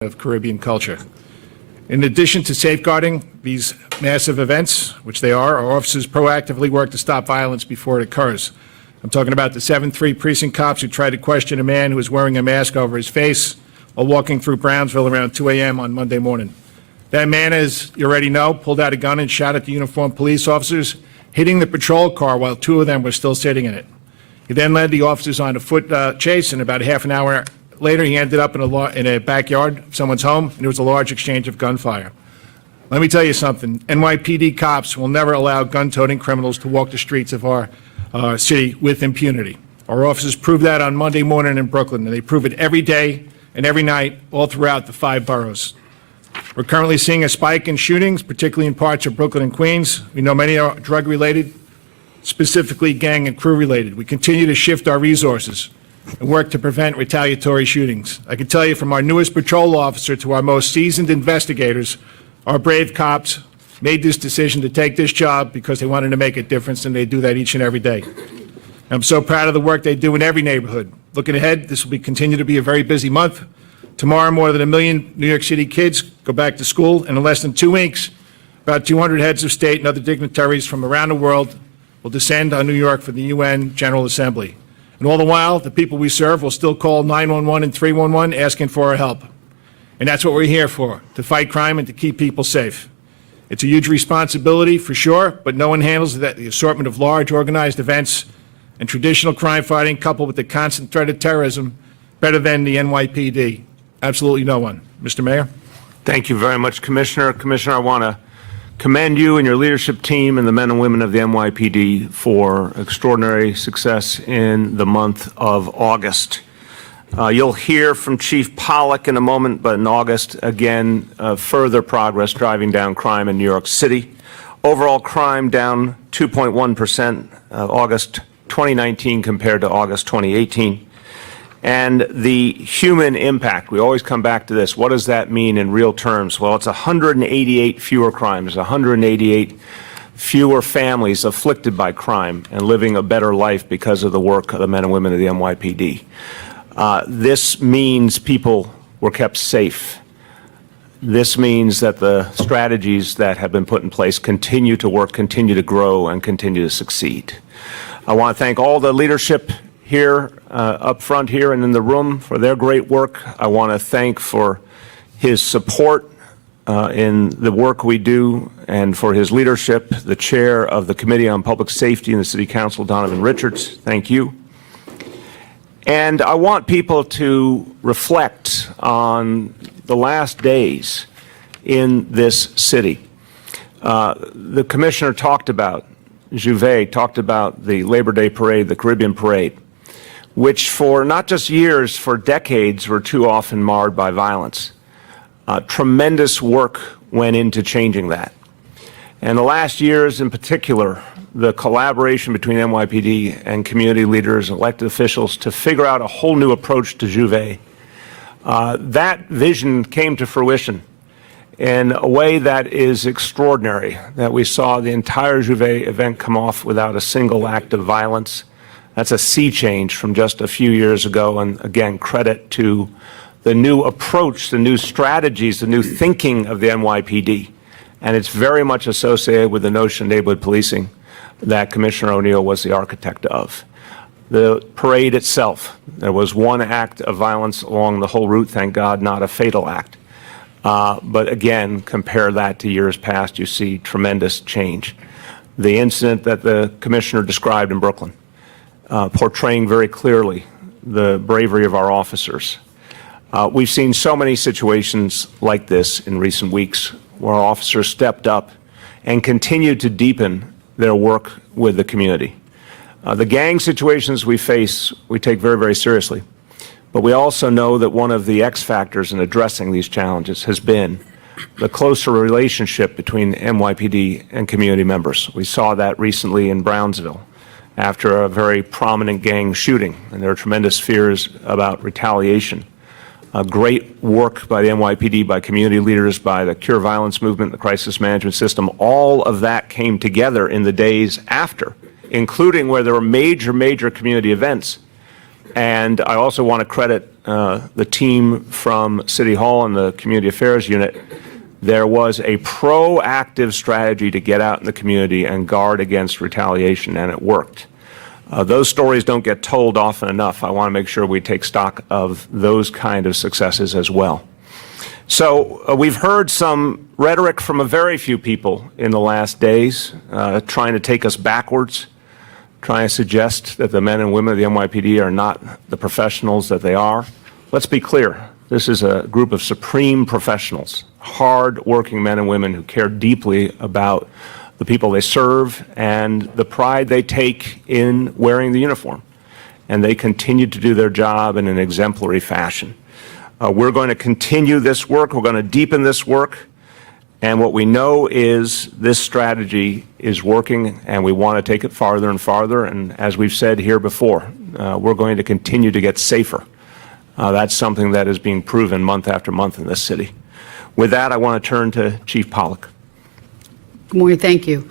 of Caribbean culture. In addition to safeguarding these massive events, which they are, our officers proactively work to stop violence before it occurs. I'm talking about the 7-3 precinct cops who tried to question a man who was wearing a mask over his face while walking through Brownsville around 2 a.m. on Monday morning. That man, as you already know, pulled out a gun and shot at the uniformed police officers, hitting the patrol car while 2 of them were still sitting in it. He then led the officers on a foot chase, and about half an hour later, he ended up in a backyard of someone's home, and there was a large exchange of gunfire. Let me tell you something. NYPD cops will never allow gun-toting criminals to walk the streets of our city with impunity. Our officers proved that on Monday morning in Brooklyn, and they prove it every day and every night all throughout the 5 boroughs. We're currently seeing a spike in shootings, particularly in parts of Brooklyn and Queens. We know many are drug-related, specifically gang and crew-related. We continue to shift our resources and work to prevent retaliatory shootings. I can tell you, from our newest patrol officer to our most seasoned investigators, our brave cops made this decision to take this job because they wanted to make a difference, and they do that each and every day. I'm so proud of the work they do in every neighborhood. Looking ahead, this will continue to be a very busy month. Tomorrow, more than 1 million New York City kids go back to school, and in less than 2 weeks, about 200 heads of state and other dignitaries from around the world will descend on New York for the UN General Assembly. And all the while, the people we serve will still call 911 and 311 asking for our help. And that's what we're here for, to fight crime and to keep people safe. It's a huge responsibility, for sure, but no one handles the assortment of large, organized events and traditional crime fighting coupled with the constant threat of terrorism better than the NYPD. Absolutely no one. Mr. Mayor? Thank you very much, Commissioner. Commissioner, I want to commend you and your leadership team and the men and women of the NYPD for extraordinary success in the month of August. You'll hear from Chief Pollack in a moment, but in August, again, further progress driving down crime in New York City. Overall crime down 2.1%, August 2019 compared to August 2018. And the human impact, we always come back to this. What does that mean in real terms? Well, it's 188 fewer crimes, 188 fewer families afflicted by crime and living a better life because of the work of the men and women of the NYPD. This means people were kept safe. This means that the strategies that have been put in place continue to work, continue to grow, and continue to succeed. I want to thank all the leadership here up front here and in the room for their great work. I want to thank for his support in the work we do and for his leadership, the chair of the Committee on Public Safety in the City Council, Donovan Richards. Thank you. And I want people to reflect on the last days in this city. The commissioner talked about, Juvet talked about the Labor Day parade, the Caribbean parade, which for not just years, for decades, were too often marred by violence. Tremendous work went into changing that. And the last years in particular, the collaboration between NYPD and community leaders and elected officials to figure out a whole new approach to Juvet, that vision came to fruition in a way that is extraordinary, that we saw the entire Juvet event come off without a single act of violence. That's a sea change from just a few years ago, and again, credit to the new approach, the new strategies, the new thinking of the NYPD. And it's very much associated with the notion of neighborhood policing that Commissioner O'Neill was the architect of. The parade itself, there was one act of violence along the whole route, thank God, not a fatal act. But again, compare that to years past, you see tremendous change. The incident that the Commissioner described in Brooklyn, portraying very clearly the bravery of our officers. We've seen so many situations like this in recent weeks where our officers stepped up and continued to deepen their work with the community. The gang situations we face, we take very, very seriously. But we also know that one of the X factors in addressing these challenges has been the closer relationship between NYPD and community members. We saw that recently in Brownsville after a very prominent gang shooting, and there are tremendous fears about retaliation. Great work by the NYPD, by community leaders, by the Cure Violence Movement, the crisis management system. All of that came together in the days after, including where there were major community events. And I also want to credit the team from City Hall and the Community Affairs Unit. There was a proactive strategy to get out in the community and guard against retaliation, and it worked. Those stories don't get told often enough. I want to make sure we take stock of those kind of successes as well. So we've heard some rhetoric from a very few people in the last days, trying to take us backwards, trying to suggest that the men and women of the NYPD are not the professionals that they are. Let's be clear. This is a group of supreme professionals, hard-working men and women who care deeply about the people they serve and the pride they take in wearing the uniform. And they continue to do their job in an exemplary fashion. We're going to continue this work. We're going to deepen this work. And what we know is this strategy is working, and we want to take it farther and farther. And as we've said here before, we're going to continue to get safer. That's something that is being proven month after month in this city. With that, I want to turn to Chief Pollack. Good morning. Thank you.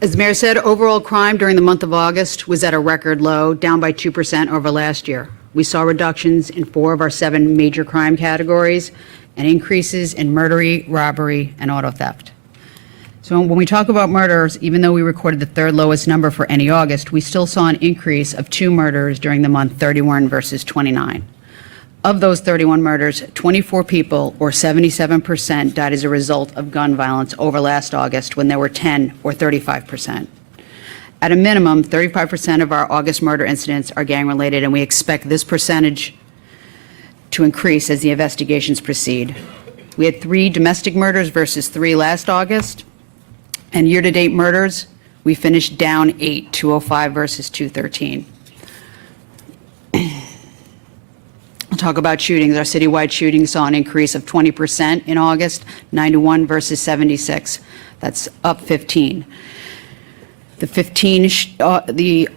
As the mayor said, overall crime during the month of August was at a record low, down by 2% over last year. We saw reductions in 4 of our 7 major crime categories and increases in murder, robbery, and auto theft. So when we talk about murders, even though we recorded the 3rd lowest number for any August, we still saw an increase of 2 murders during the month, 31 versus 29. Of those 31 murders, 24 people, or 77%, died as a result of gun violence over last August, when there were 10, or 35%. At a minimum, 35% of our August murder incidents are gang-related, and we expect this percentage to increase as the investigations proceed. We had 3 domestic murders versus 3 last August, and year-to-date murders, we finished down 8, 205 versus 213. I'll talk about shootings. Our citywide shootings saw an increase of 20% in August, 91 versus 76. That's up 15. The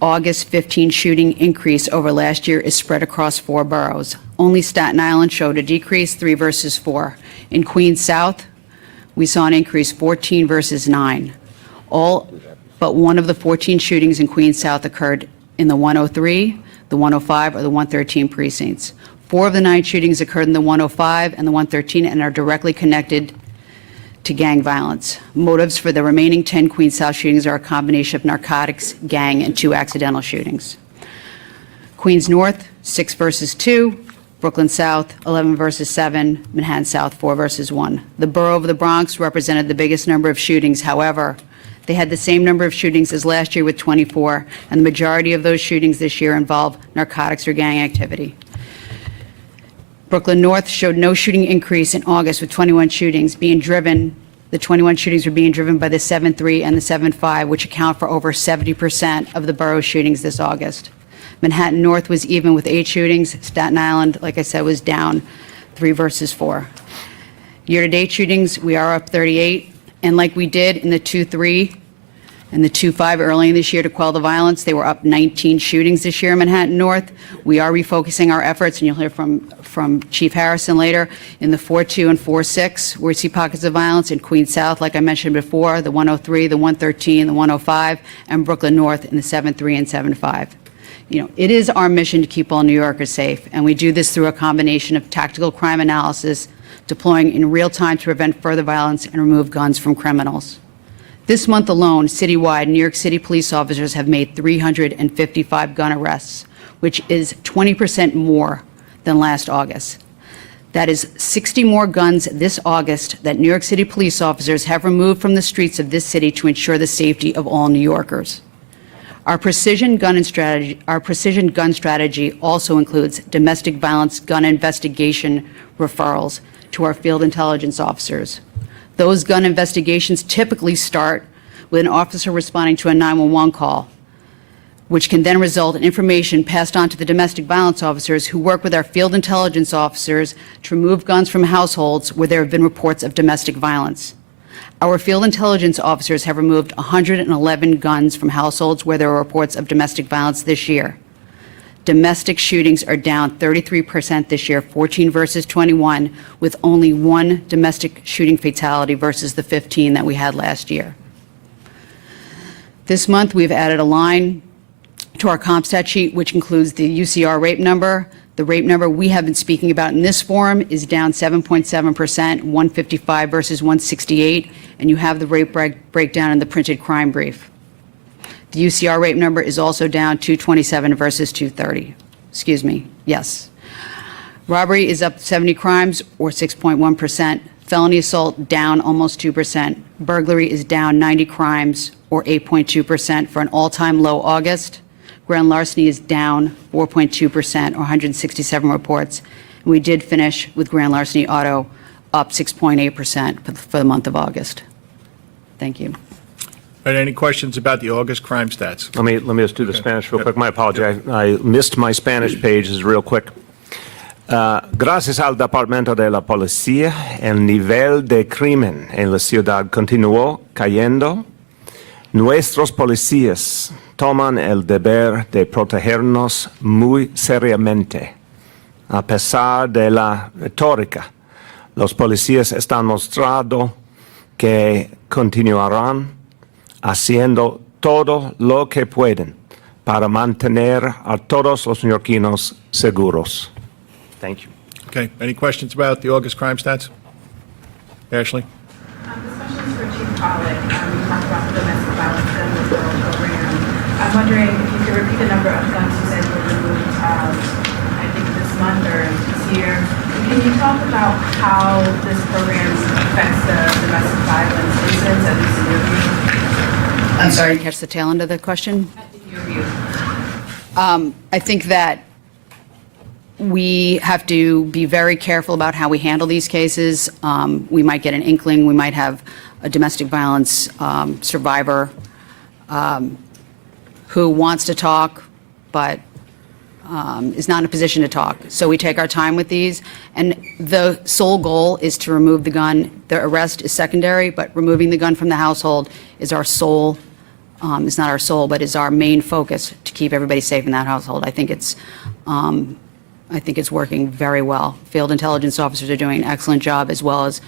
August 15 shooting increase over last year is spread across 4 boroughs. Only Staten Island showed a decrease, 3 versus 4. In Queens South, we saw an increase, 14 versus 9. All but one of the 14 shootings in Queens South occurred in the 103, the 105, or the 113 precincts. 4 of the 9 shootings occurred in the 105 and the 113 and are directly connected to gang violence. Motives for the remaining 10 Queens South shootings are a combination of narcotics, gang, and 2 accidental shootings. Queens North, 6 versus 2. Brooklyn South, 11 versus 7. Manhattan South, 4 versus 1. The borough of the Bronx represented the biggest number of shootings. However, they had the same number of shootings as last year with 24, and the majority of those shootings this year involve narcotics or gang activity. Brooklyn North showed no shooting increase in August with 21 shootings being driven. The 21 shootings were being driven by the 7-3 and the 7-5, which account for over 70% of the borough shootings this August. Manhattan North was even with 8 shootings. Staten Island, like I said, was down 3 versus 4. Year-to-date shootings, we are up 38. And like we did in the 2-3 and the 2-5 early in this year to quell the violence, they were up 19 shootings this year in Manhattan North. We are refocusing our efforts, and you'll hear from Chief Harrison later, in the 4-2 and 4-6, where we see pockets of violence. In Queens South, like I mentioned before, the 103, the 113, the 105, and Brooklyn North in the 7-3 and 7-5. You know, it is our mission to keep all New Yorkers safe, and we do this through a combination of tactical crime analysis, deploying in real time to prevent further violence and remove guns from criminals. This month alone, citywide, New York City police officers have made 355 gun arrests, which is 20% more than last August. That is 60 more guns this August that New York City police officers have removed from the streets of this city to ensure the safety of all New Yorkers. Our precision gun strategy also includes domestic violence gun investigation referrals to our field intelligence officers. Those gun investigations typically start with an officer responding to a 911 call, which can then result in information passed on to the domestic violence officers who work with our field intelligence officers to remove guns from households where there have been reports of domestic violence. Our field intelligence officers have removed 111 guns from households where there are reports of domestic violence this year. Domestic shootings are down 33% this year, 14 versus 21, with only 1 domestic shooting fatality versus the 15 that we had last year. This month, we've added a line to our CompStat sheet, which includes the UCR rape number. The rape number we have been speaking about in this forum is down 7.7%, 155 versus 168, and you have the rape breakdown in the printed crime brief. The UCR rape number is also down 227 versus 230. Excuse me, yes. Robbery is up 70 crimes, or 6.1%. Felony assault down almost 2%. Burglary is down 90 crimes, or 8.2%, for an all-time low August. Grand larceny is down 4.2%, or 167 reports. And we did finish with grand larceny auto up 6.8% for the month of August. Thank you. All right, any questions about the August crime stats? Let me just do the Spanish real quick. My apology. I missed my Spanish pages real quick. Gracias al Departamento de la Policía, el nivel de crimen en la ciudad continuó cayendo. Nuestros policías toman el deber de protegernos muy seriamente. A pesar de la retórica, los policías están mostrando que continuarán haciendo todo lo que pueden para mantener a todos los neoyorquinos seguros. Thank you. Okay, any questions about the August crime stats? Ashley? This question is for Chief Pollack. You talked about the domestic violence gun referral program. I'm wondering if you could repeat the number of guns you said were removed, I think this month or this year. Can you talk about how this program affects the domestic violence incidents, at least in your view? I'm sorry, I didn't catch the tail end of the question. In your view. I think that we have to be very careful about how we handle these cases. We might get an inkling, we might have a domestic violence survivor who wants to talk, but is not in a position to talk. So we take our time with these, and the sole goal is to remove the gun. The arrest is secondary, but removing the gun from the household is our sole, is not our sole, but is our main focus to keep everybody safe in that household. I think it's working very well. Field intelligence officers are doing an excellent job, as well as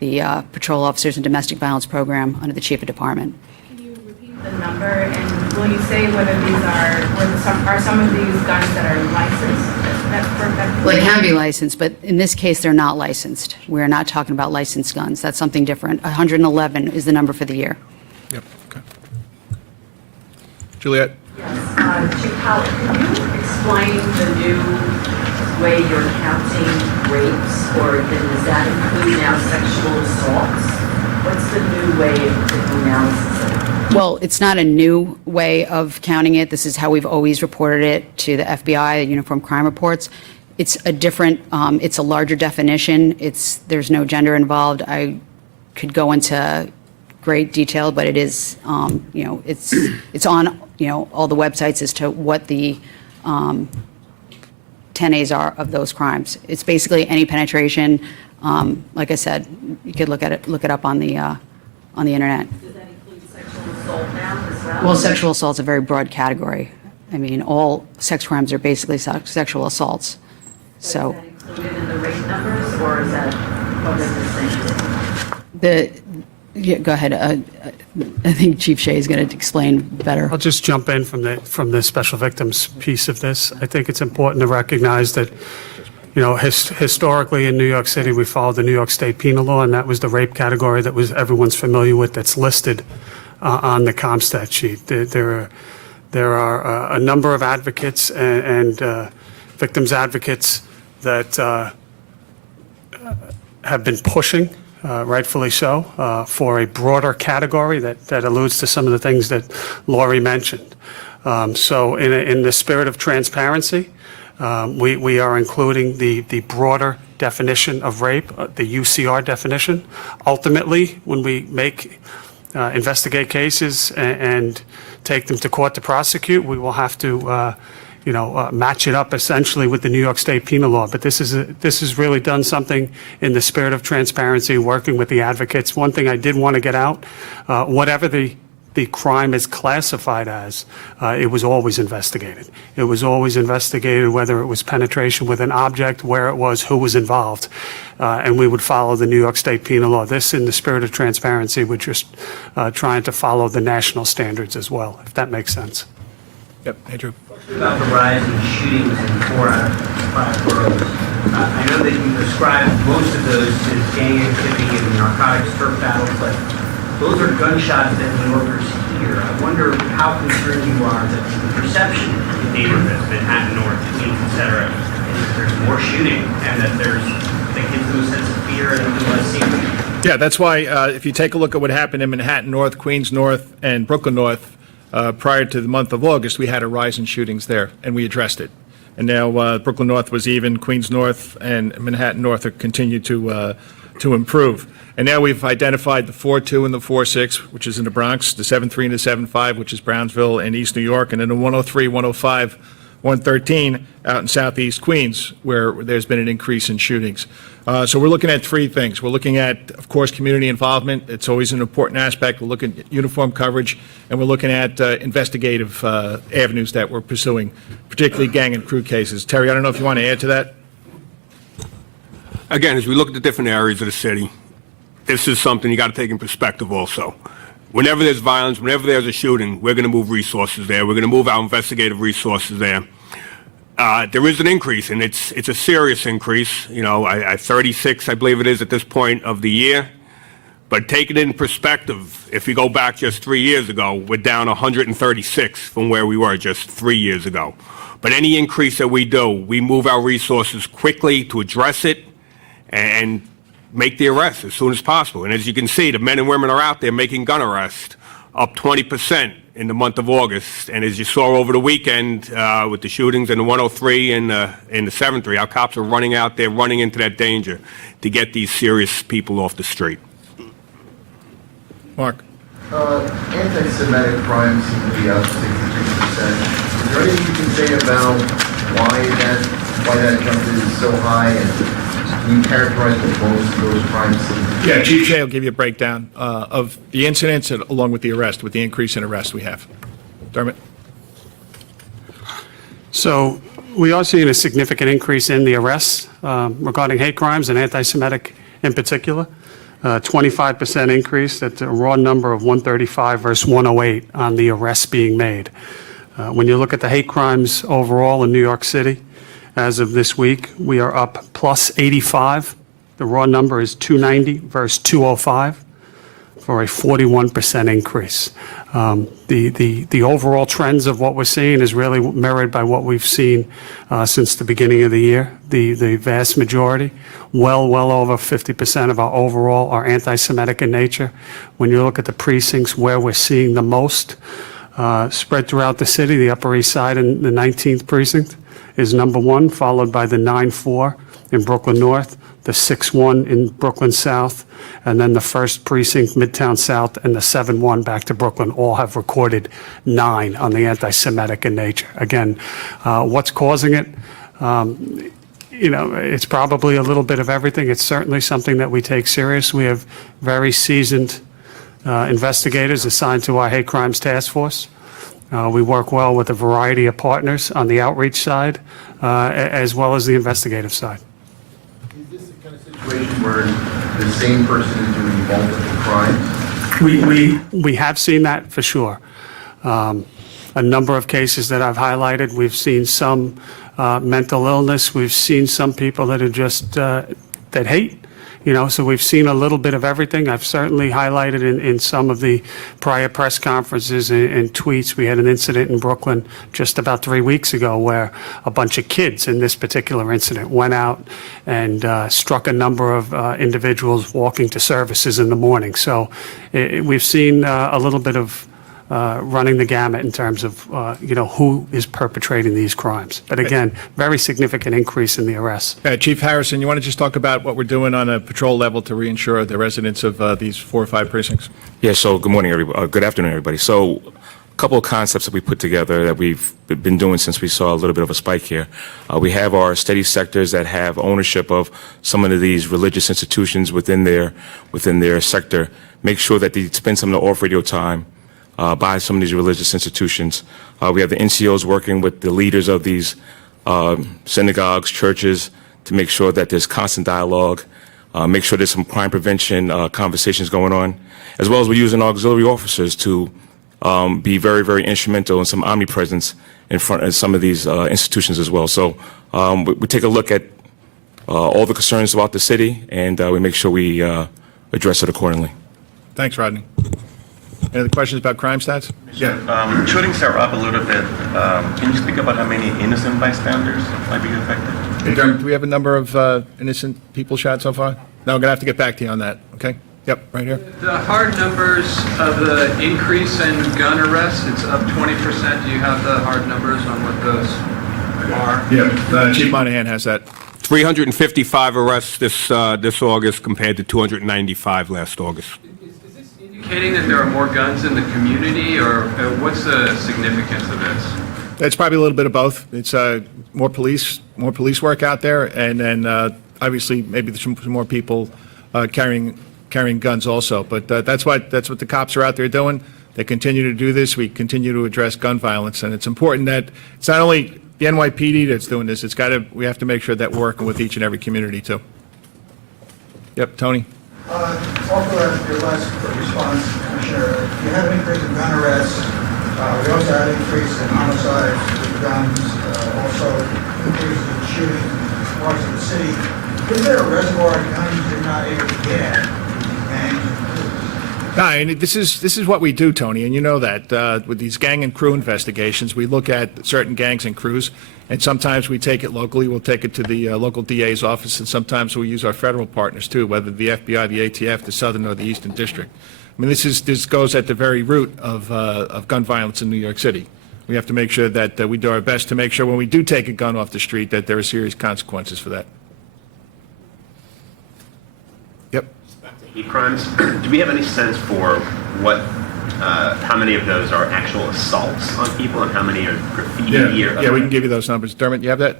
the patrol officers and domestic violence program under the chief of department. Can you repeat the number, and will you say whether these are some of these guns that are licensed? Well, they can be licensed, but in this case, they're not licensed. We're not talking about licensed guns. That's something different. 111 is the number for the year. Yep, okay. Juliet? Yes. Chief Pollack, can you explain the new way you're counting rapes, or does that include now sexual assaults? What's the new way of doing analysis of it? Well, it's not a new way of counting it. This is how we've always reported it to the FBI, the Uniform Crime Reports. It's a different, it's a larger definition. There's no gender involved. I could go into great detail, but it is, it's on, all the websites as to what the 10As are of those crimes. It's basically any penetration. Like I said, you could look it up on the internet. Does that include sexual assault now as well? Well, sexual assault is a very broad category. I mean, all sex crimes are basically sexual assaults. So Is that included in the rape numbers, or is that what is the same? go ahead. I think Chief Shea is going to explain better. I'll just jump in from the special victims piece of this. I think it's important to recognize that, historically in New York City, we followed the New York State penal law, and that was the rape category that everyone's familiar with, that's listed on the CompStat sheet. There are a number of advocates and victims advocates that have been pushing, rightfully so, for a broader category that alludes to some of the things that Laurie mentioned. So in the spirit of transparency, we are including the broader definition of rape, the UCR definition. Ultimately, when we investigate cases and take them to court to prosecute, we will have to match it up essentially with the New York State penal law. But this has really done something in the spirit of transparency, working with the advocates. One thing I did want to get out, whatever the the crime is classified as, it was always investigated. It was always investigated whether it was penetration with an object, where it was, who was involved. And we would follow the New York State penal law. This, in the spirit of transparency, we're just trying to follow the national standards as well, if that makes sense. Yep, Andrew. About the rise in shootings in 4 out of 5 boroughs. I know that you described most of those as gang activity and narcotics turf battles, but those are gunshots that New Yorkers hear. I wonder how concerned you are that the perception in neighborhoods, Manhattan North, Queens, et cetera, is that there's more shooting and that gives them a sense of fear and less safety. Yeah, that's why if you take a look at what happened in Manhattan North, Queens North, and Brooklyn North prior to the month of August, we had a rise in shootings there, and we addressed it. And now Brooklyn North was even, Queens North and Manhattan North are continued to improve. And now we've identified the 4-2 and the 4-6, which is in the Bronx, the 7-3 and the 7-5, which is Brownsville and East New York, and then the 103, 105, 113 out in Southeast Queens, where there's been an increase in shootings. So we're looking at 3 things. We're looking at, of course, community involvement. It's always an important aspect. We're looking at uniform coverage, and we're looking at investigative avenues that we're pursuing, particularly gang and crew cases. Terry, I don't know if you want to add to that. Again, as we look at the different areas of the city, this is something you got to take in perspective also. Whenever there's violence, whenever there's a shooting, we're going to move resources there. We're going to move our investigative resources there. There is an increase, and it's a serious increase. You know, 36, I believe it is, at this point of the year. But taking it in perspective, if you go back just 3 years ago, we're down 136 from where we were just 3 years ago. But any increase that we do, we move our resources quickly to address it and make the arrest as soon as possible. And as you can see, the men and women are out there making gun arrests, up 20% in the month of August. And as you saw over the weekend with the shootings in the 103 and the 73, our cops are running out there, running into that danger to get these serious people off the street. Mark. Anti-Semitic crimes seem to be up 63%. Is there anything you can say about why that jump is so high, and can you characterize what most of those crimes seem to be? Yeah, Chief Jay will give you a breakdown of the incidents along with the arrest, with the increase in arrests we have. Dermot? So we are seeing a significant increase in the arrests regarding hate crimes and anti-Semitic in particular. 25% increase. That's a raw number of 135 versus 108 on the arrests being made. When you look at the hate crimes overall in New York City, as of this week, we are up plus 85. The raw number is 290 versus 205 for a 41% increase. The overall trends of what we're seeing is really mirrored by what we've seen since the beginning of the year. The vast majority, well over 50% of our overall are anti-Semitic in nature. When you look at the precincts where we're seeing the most spread throughout the city, the Upper East Side and the 19th precinct is number 1, followed by the 9-4 in Brooklyn North, the 6-1 in Brooklyn South, and then the 1st Precinct, Midtown South, and the 7-1 back to Brooklyn all have recorded 9 on the anti-Semitic in nature. Again, what's causing it? You know, it's probably a little bit of everything. It's certainly something that we take serious. We have very seasoned investigators assigned to our hate crimes task force. We work well with a variety of partners on the outreach side as well as the investigative side. Is this the kind of situation where the same person is doing multiple crimes? We have seen that for sure. A number of cases that I've highlighted, we've seen some mental illness. We've seen some people that are just that hate. You know, so we've seen a little bit of everything. I've certainly highlighted in some of the prior press conferences and tweets. We had an incident in Brooklyn just about 3 weeks ago where a bunch of kids in this particular incident went out and struck a number of individuals walking to services in the morning. So we've seen a little bit of running the gamut in terms of, you know, who is perpetrating these crimes. But again, very significant increase in the arrests. Chief Harrison, you want to just talk about what we're doing on a patrol level to reinsure the residents of these 4 or 5 precincts? Yeah, so good morning, everybody. Good afternoon, everybody. So a couple of concepts that we put together that we've been doing since we saw a little bit of a spike here. We have our steady sectors that have ownership of some of these religious institutions within their sector. Make sure that they spend some of the off-radio time by some of these religious institutions. We have the NCOs working with the leaders of these synagogues, churches, to make sure that there's constant dialogue, make sure there's some crime prevention conversations going on, as well as we're using auxiliary officers to be very, very instrumental in some omnipresence in front of some of these institutions as well. So we take a look at all the concerns about the city, and we make sure we address it accordingly. Thanks, Rodney. Any other questions about crime stats? Yeah. Shootings are up a little bit. Can you speak about how many innocent bystanders might be affected? Hey, Dermot, do we have a number of innocent people shot so far? No, I'm going to have to get back to you on that, okay? Yep, right here. The hard numbers of the increase in gun arrests, it's up 20%. Do you have the hard numbers on what those are? Yeah, Chief Monahan has that. 355 arrests this August compared to 295 last August. Is this indicating that there are more guns in the community, or what's the significance of this? It's probably a little bit of both. It's more police work out there, and then obviously maybe there's some more people carrying guns also. But that's what the cops are out there doing. They continue to do this. We continue to address gun violence, and it's important that it's not only the NYPD that's doing this. We have to make sure that we're working with each and every community too. Yep, Tony. Also, as your last response, Commissioner, you had an increase in gun arrests. We also had an increase in homicides with guns, also increase in shootings in parts of the city. Is there a reservoir of guns you're not able to get at with these gangs? No, and this is what we do, Tony, and you know that with these gang and crew investigations, we look at certain gangs and crews, and sometimes we take it locally. We'll take it to the local DA's office, and sometimes we use our federal partners too, whether the FBI, the ATF, the Southern or the Eastern District. I mean, this goes at the very root of gun violence in New York City. We have to make sure that we do our best to make sure when we do take a gun off the street that there are serious consequences for that. Yep. Hate crimes. Do we have any sense for how many of those are actual assaults on people and how many are graffiti? Yeah, we can give you those numbers. Dermot, you have that?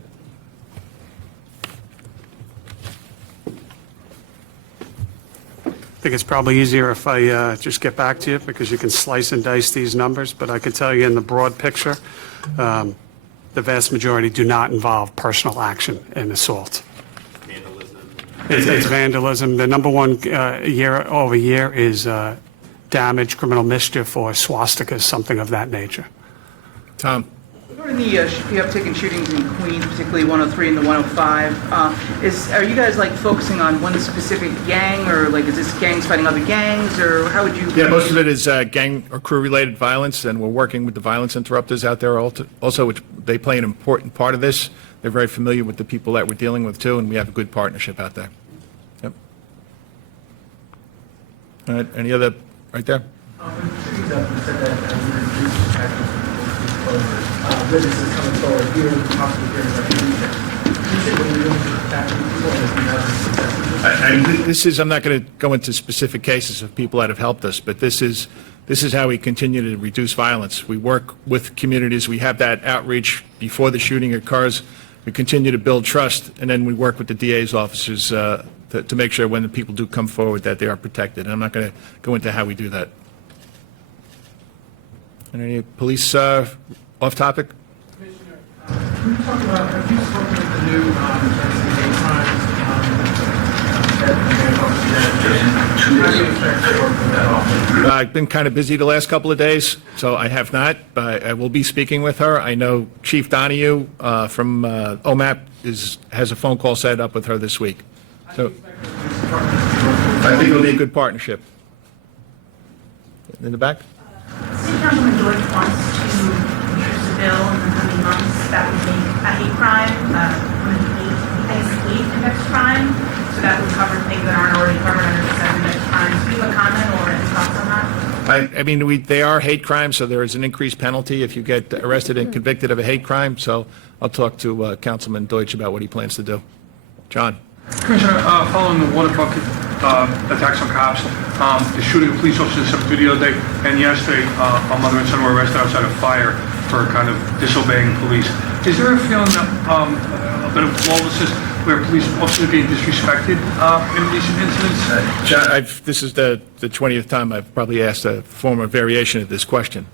I think it's probably easier if I just get back to you because you can slice and dice these numbers, but I can tell you in the broad picture, the vast majority do not involve personal action in assault. It's vandalism. The number one year over year is damage, criminal mischief, or swastikas, something of that nature. Tom. Regarding the uptick in shootings in Queens, particularly 103 and the 105, are you guys like focusing on one specific gang, or like is this gangs fighting other gangs, or how would you? Yeah, most of it is gang or crew-related violence, and we're working with the violence interrupters out there also, which they play an important part of this. They're very familiar with the people that we're dealing with too, and we have a good partnership out there. Yep. All right. Any other? Right there. Shootings up, you said that we reduced witnesses coming forward, here, possibly here in the future. You said when you're doing tackling people, and this is, I'm not going to go into specific cases of people that have helped us, but this is how we continue to reduce violence. We work with communities. We have that outreach before the shooting occurs. We continue to build trust, and then we work with the DA's officers to make sure when the people do come forward that they are protected. And I'm not going to go into how we do that. And any police off topic? Commissioner, can you talk about, have you spoken with the new hate crimes? I've been kind of busy the last couple of days, so I have not, but I will be speaking with her. I know Chief Donahue from OMAP has a phone call set up with her this week. So I think it'll be a good partnership. In the back? City Councilman Deutsch wants to introduce a bill in the coming months that would make a hate crime one of the eighth index crime, so that would cover things that aren't already covered under the 7 index crimes. Do you have a comment or any thoughts on that? I mean, they are hate crimes, so there is an increased penalty if you get arrested and convicted of a hate crime. So I'll talk to Councilman Deutsch about what he plans to do. John. Commissioner, following the water bucket attacks on cops, the shooting of police officers in 7-2 the other day, and yesterday a mother and son were arrested outside a fire for kind of disobeying police. Is there a feeling that a bit of lawlessness where police officers are being disrespected in recent incidents? John, this is the 20th time I've probably asked a former variation of this question.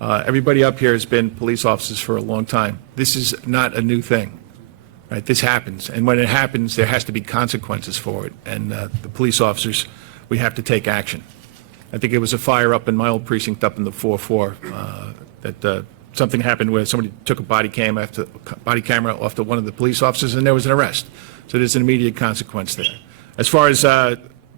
Everybody up here has been police officers for a long time. This is not a new thing. Right? This happens, and when it happens, there has to be consequences for it. And the police officers, we have to take action. I think it was a fire up in my old precinct up in the 4-4 that something happened where somebody took a body camera off to one of the police officers, and there was an arrest. So there's an immediate consequence there. As far as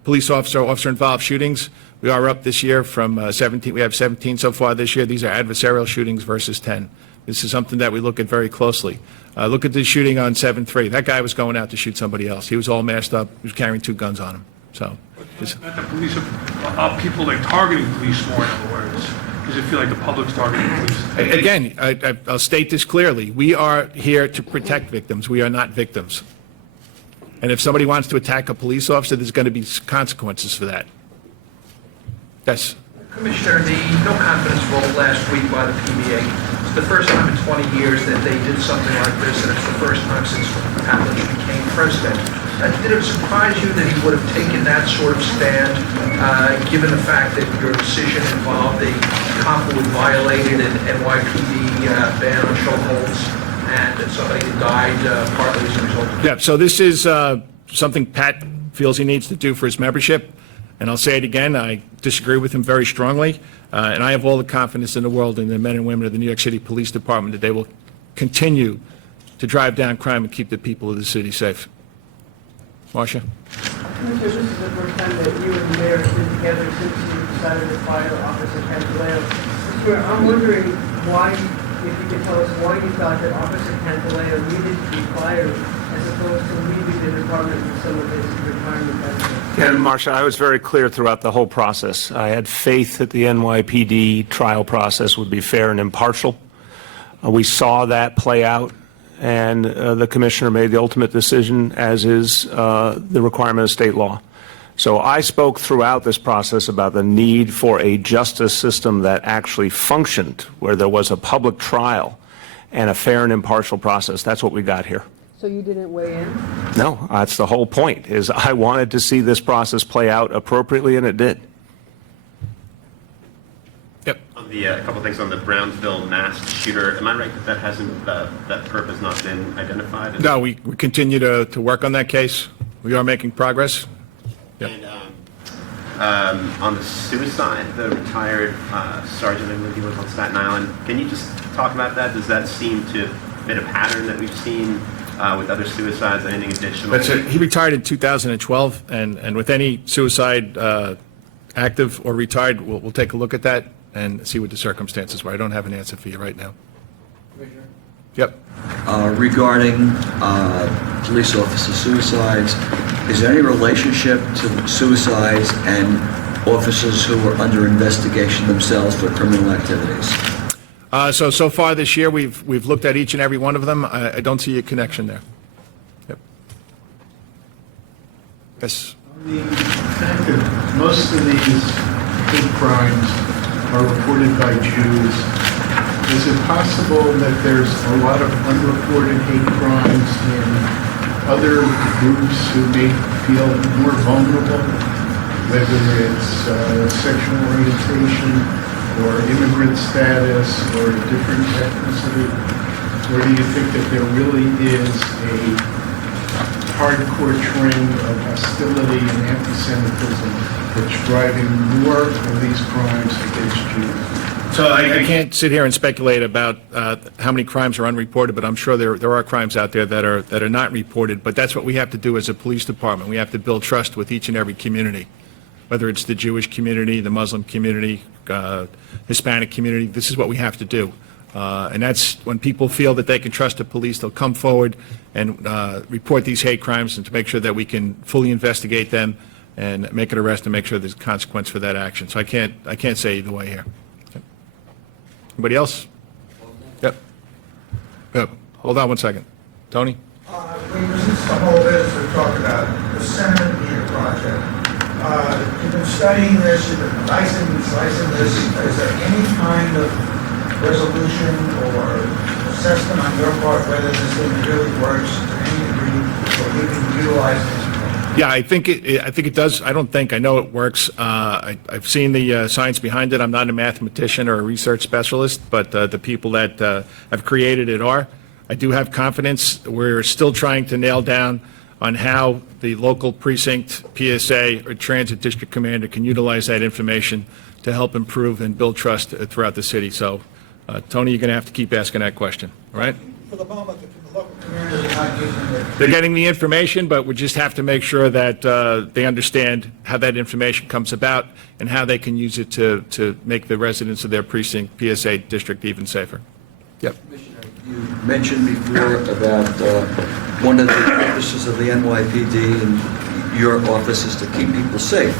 police officer-involved shootings, we are up this year from 17. We have 17 so far this year. These are adversarial shootings versus 10. This is something that we look at very closely. Look at the shooting on 7-3. That guy was going out to shoot somebody else. He was all masked up. He was carrying 2 guns on him. So, Not the police are people like targeting police more, in other words. Does it feel like the public's targeting police? again, I'll state this clearly. We are here to protect victims. We are not victims. And if somebody wants to attack a police officer, there's going to be consequences for that. Yes. Commissioner, the no confidence vote last week by the PBA, it's the first time in 20 years that they did something like this, and it's the first time since Pavlich became president. Did it surprise you that he would have taken that sort of stand, given the fact that your decision involved a cop who had violated an NYPD ban on chokeholds, and that somebody had died partly as a result of it? Yeah, so this is something Pat feels he needs to do for his membership. And I'll say it again, I disagree with him very strongly, and I have all the confidence in the world in the men and women of the New York City Police Department that they will continue to drive down crime and keep the people of the city safe. Marcia? Commissioner, this is the first time that you and the mayor have been together since you decided to fire Officer Cantileo. Mr. Mayor, I'm wondering why, if you could tell us why you thought that Officer Cantileo needed to be fired as opposed to leaving the department with some of his retirement benefits. And Marcia, I was very clear throughout the whole process. I had faith that the NYPD trial process would be fair and impartial. We saw that play out, and the commissioner made the ultimate decision, as is the requirement of state law. So I spoke throughout this process about the need for a justice system that actually functioned, where there was a public trial and a fair and impartial process. That's what we got here. So you didn't weigh in? No, that's the whole point, is I wanted to see this process play out appropriately, and it did. Yep. On the, a couple things on the Brownsville masked shooter, am I right that hasn't, that perp has not been identified? No, we continue to work on that case. We are making progress. Yep. And on the suicide, the retired sergeant, I believe he was on Staten Island, can you just talk about that? Does that seem to fit a pattern that we've seen with other suicides? Anything additional? That's it. He retired in 2012, and with any suicide active or retired, we'll take a look at that and see what the circumstances were. I don't have an answer for you right now. Yep. Regarding police officer suicides, is there any relationship to suicides and officers who are under investigation themselves for criminal activities? So far this year, we've looked at each and every one of them. I don't see a connection there. Yep. Yes. The fact that most of these hate crimes are reported by Jews, is it possible that there's a lot of unreported hate crimes in other groups who may feel more vulnerable, whether it's sexual orientation or immigrant status or a different ethnicity? Or do you think that there really is a hardcore trend of hostility and anti-Semitism that's driving more of these crimes against Jews? So I can't sit here and speculate about how many crimes are unreported, but I'm sure there are crimes out there that are not reported. But that's what we have to do as a police department. We have to build trust with each and every community, whether it's the Jewish community, the Muslim community, Hispanic community. This is what we have to do. And that's when people feel that they can trust the police, they'll come forward and report these hate crimes, and to make sure that we can fully investigate them and make an arrest and make sure there's consequence for that action. So I can't say either way here. Okay. Anybody else? Yep. Yep. Hold on one second. Tony? We resist the whole business we talk about the centimeter project. You've been studying this, you've been dicing and slicing this. Is there any kind of resolution or assessment on your part whether this thing really works to any degree, or utilizing this information? Yeah, I think it does. I know it works. I've seen the science behind it. I'm not a mathematician or a research specialist, but the people that have created it are. I do have confidence. We're still trying to nail down on how the local precinct, PSA, or transit district commander can utilize that information to help improve and build trust throughout the city. So, Tony, you're going to have to keep asking that question, all right? For the moment, the local community is not using it. They're getting the information, but we just have to make sure that they understand how that information comes about and how they can use it to make the residents of their precinct, PSA district, even safer. Yep. You mentioned before about one of the purposes of the NYPD and your office is to keep people safe.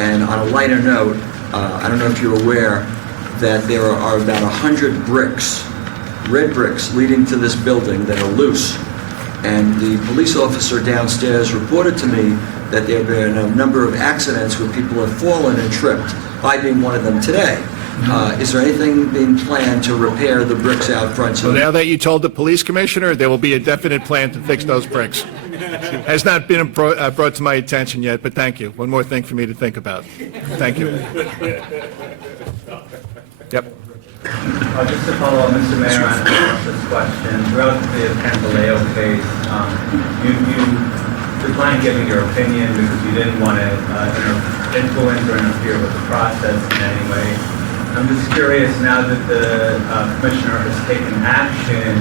And on a lighter note, I don't know if you're aware that there are about 100 bricks, red bricks, leading to this building that are loose. And the police officer downstairs reported to me that there have been a number of accidents where people have fallen and tripped, I being one of them today. Is there anything being planned to repair the bricks out front? So now that you told the police commissioner, there will be a definite plan to fix those bricks. Has not been brought to my attention yet, but thank you. One more thing for me to think about. Thank you. Yep. Just to follow up, Mr. Mayor, on this question, relative to the Pantaleo case, you declined giving your opinion because you didn't want to influence or interfere with the process in any way. I'm just curious, now that the commissioner has taken action,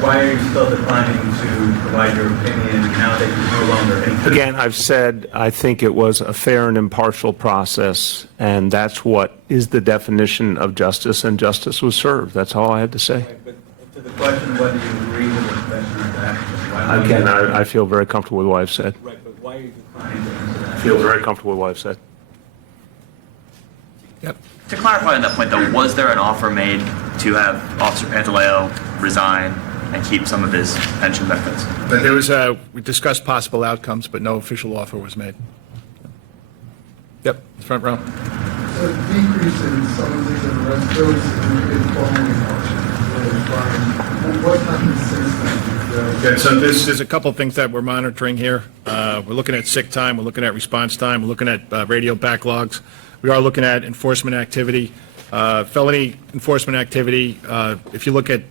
why are you still declining to provide your opinion now that you're no longer interested? Again, I've said I think it was a fair and impartial process, and that's what is the definition of justice, and justice was served. That's all I have to say. Right, but to the question of whether you agree with the commissioner's action, Again, I feel very comfortable with what I've said. Right, but why are you declining to answer that? I feel very comfortable with what I've said. Yep. To clarify on that point, though, was there an offer made to have Officer Pantaleo resign and keep some of his pension benefits? But there was we discussed possible outcomes, but no official offer was made. Yep, front row. So decrease in summonses and arrests, those in following options. What happened since then? Okay, so there's a couple things that we're monitoring here. We're looking at sick time, we're looking at response time, we're looking at radio backlogs. We are looking at enforcement activity, felony enforcement activity. If you look at,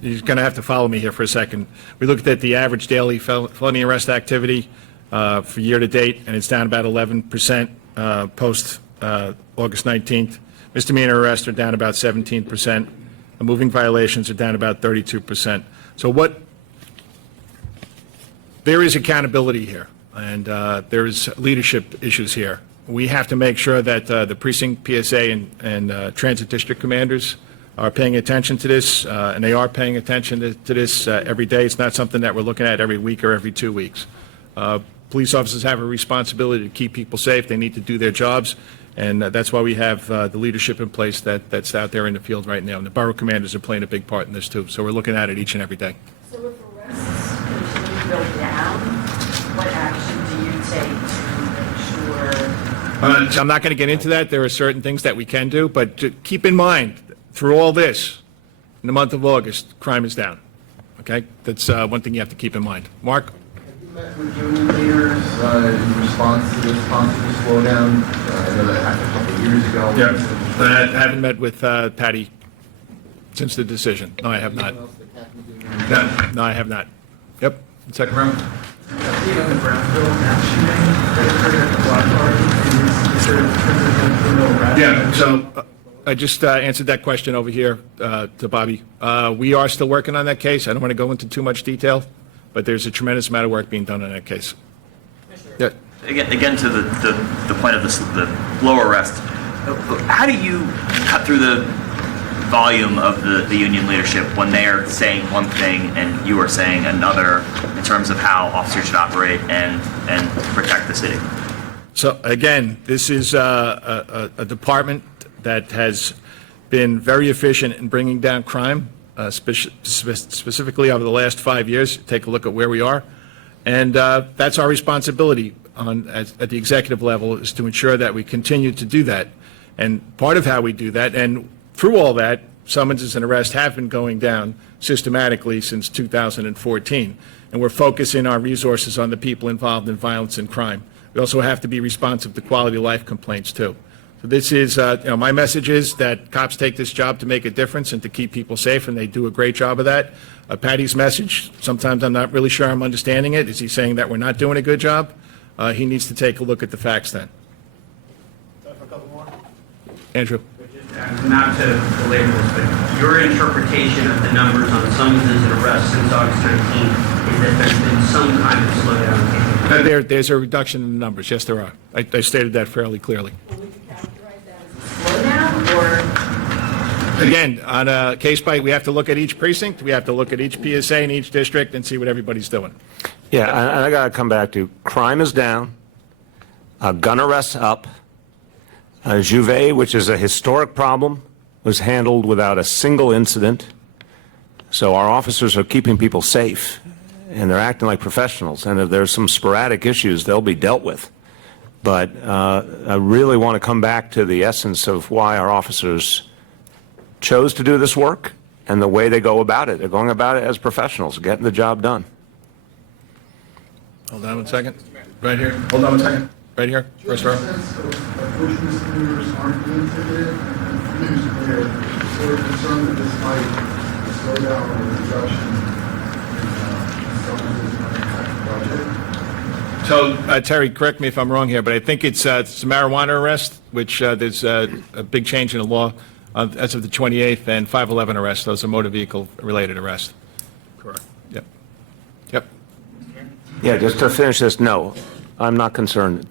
you're going to have to follow me here for a second. We looked at the average daily felony arrest activity for year to date, and it's down about 11% post August 19th. Misdemeanor arrests are down about 17%. Moving violations are down about 32%. So there is accountability here, and there is leadership issues here. We have to make sure that the precinct, PSA, and transit district commanders are paying attention to this, and they are paying attention to this every day. It's not something that we're looking at every week or every 2 weeks. Police officers have a responsibility to keep people safe. They need to do their jobs, and that's why we have the leadership in place that's out there in the field right now. And the borough commanders are playing a big part in this, too. So we're looking at it each and every day. So if arrests continue to go down, what action do you take to make sure? I'm not going to get into that. There are certain things that we can do, but keep in mind, through all this, in the month of August, crime is down. Okay? That's one thing you have to keep in mind. Mark? Have you met with union leaders in response to this possible slowdown? I know that happened a couple of years ago. Yeah. I haven't met with Patty since the decision. No, I have not. No, I have not. Yep. Second round. Even the Brownsville mass shooting that occurred at the block party, is there no arrest? Yeah, so I just answered that question over here to Bobby. We are still working on that case. I don't want to go into too much detail, but there's a tremendous amount of work being done on that case. Yeah. Again to the point of the lower arrest, how do you cut through the volume of the union leadership when they are saying one thing and you are saying another in terms of how officers should operate and protect the city? So again, this is a department that has been very efficient in bringing down crime, specifically over the last 5 years. Take a look at where we are. And that's our responsibility at the executive level, is to ensure that we continue to do that. And part of how we do that, and through all that, summonses and arrests have been going down systematically since 2014. and we're focusing our resources on the people involved in violence and crime. We also have to be responsive to quality of life complaints, too. So this is, my message is that cops take this job to make a difference and to keep people safe, and they do a great job of that. Patty's message, sometimes I'm not really sure I'm understanding it. Is he saying that we're not doing a good job? He needs to take a look at the facts then. Andrew. Not to belabor this, but your interpretation of the numbers on summonses and arrests since August 19th is that there's been some kind of slowdown. There's a reduction in the numbers. Yes, there are. I stated that fairly clearly. Slowdown or? Again, on a case by, we have to look at each precinct, we have to look at each PSA in each district and see what everybody's doing. Yeah, and I got to come back to crime is down, gun arrests up. Juve, which is a historic problem, was handled without a single incident. So our officers are keeping people safe, and they're acting like professionals. And if there's some sporadic issues, they'll be dealt with. But I really want to come back to the essence of why our officers chose to do this work and the way they go about it. They're going about it as professionals, getting the job done. Hold on one second. Right here. Hold on one second. Right here. First row. Approach misdemeanors aren't being ticketed, and we're sort of concerned that this might slow down or reduction in summonses and impact budget. So, Terry, correct me if I'm wrong here, but I think it's a marijuana arrest, which there's a big change in the law as of the 28th, and 511 arrests. Those are motor vehicle-related arrests. Correct. Yep. Yep. Yeah, just to finish this, no, I'm not concerned.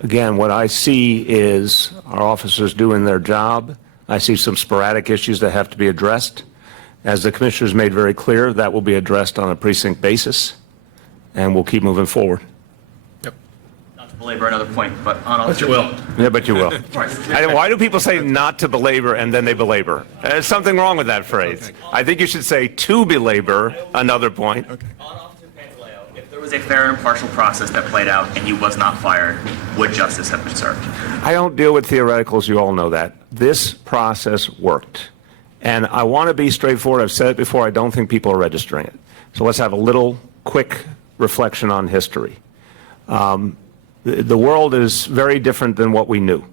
Again, what I see is our officers doing their job. I see some sporadic issues that have to be addressed. As the commissioners made very clear, that will be addressed on a precinct basis, and we'll keep moving forward. Not to belabor another point, but on all. But you will. Yeah, but you will. Why do people say not to belabor and then they belabor? There's something wrong with that phrase. Okay. I think you should say to belabor another point. Okay. If there was a fair and impartial process that played out and you was not fired, would justice have been served? I don't deal with theoreticals, you all know that. This process worked. And I want to be straightforward. I've said it before, I don't think people are registering it. So let's have a little quick reflection on history. The world is very different than what we knew.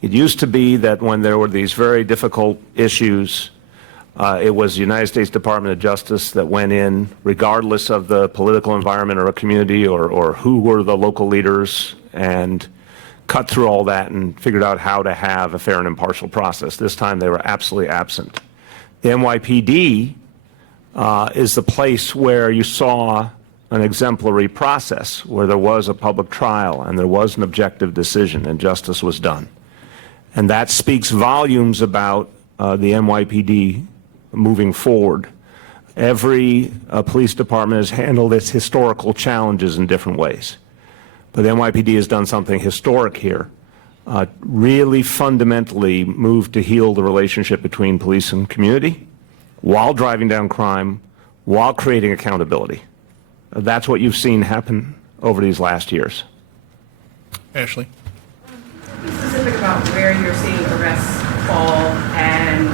It used to be that when there were these very difficult issues, it was the United States Department of Justice that went in, regardless of the political environment or a community or who were the local leaders, and cut through all that and figured out how to have a fair and impartial process. This time they were absolutely absent. The NYPD is the place where you saw an exemplary process, where there was a public trial and there was an objective decision and justice was done. And that speaks volumes about the NYPD moving forward. Every police department has handled its historical challenges in different ways. But the NYPD has done something historic here, really fundamentally moved to heal the relationship between police and community while driving down crime, while creating accountability. That's what you've seen happen over these last years. Ashley. Be specific about where you're seeing arrests fall and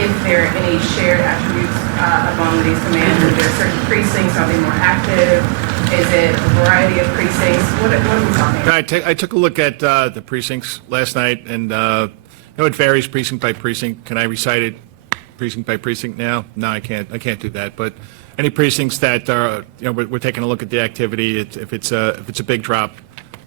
if there are any shared attributes among these commanders. Are there certain precincts? Are they more active? Is it a variety of precincts? What are we talking about? I took a look at the precincts last night, and it varies precinct by precinct. Can I recite it precinct by precinct now? No, I can't. I can't do that. But any precincts that are, we're taking a look at the activity. If it's a big drop,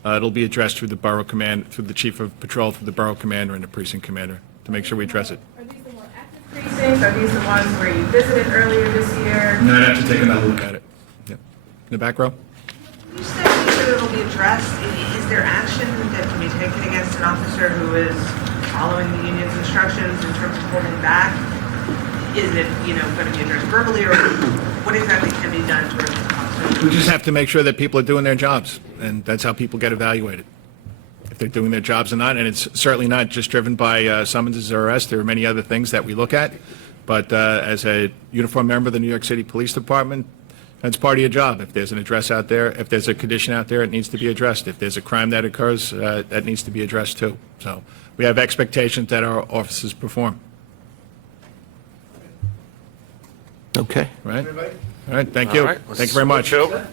it'll be addressed through the borough command, through the chief of patrol, through the borough commander, and the precinct commander to make sure we address it. Are these the more active precincts? Are these the ones where you visited earlier this year? No, I'd have to take another look at it. Yeah. In the back row. You said that it'll be addressed. Is there action that can be taken against an officer who is following the union's instructions in terms of holding back? Is it, going to be addressed verbally, or what exactly can be done towards officers? We just have to make sure that people are doing their jobs, and that's how people get evaluated. If they're doing their jobs or not, and it's certainly not just driven by summonses or arrests. There are many other things that we look at, but as a uniformed member of the New York City Police Department, that's part of your job. If there's an address out there, if there's a condition out there, it needs to be addressed. If there's a crime that occurs, that needs to be addressed too. So we have expectations that our officers perform. Okay. Right? All right, thank you. All right, Thank you very much. switch over.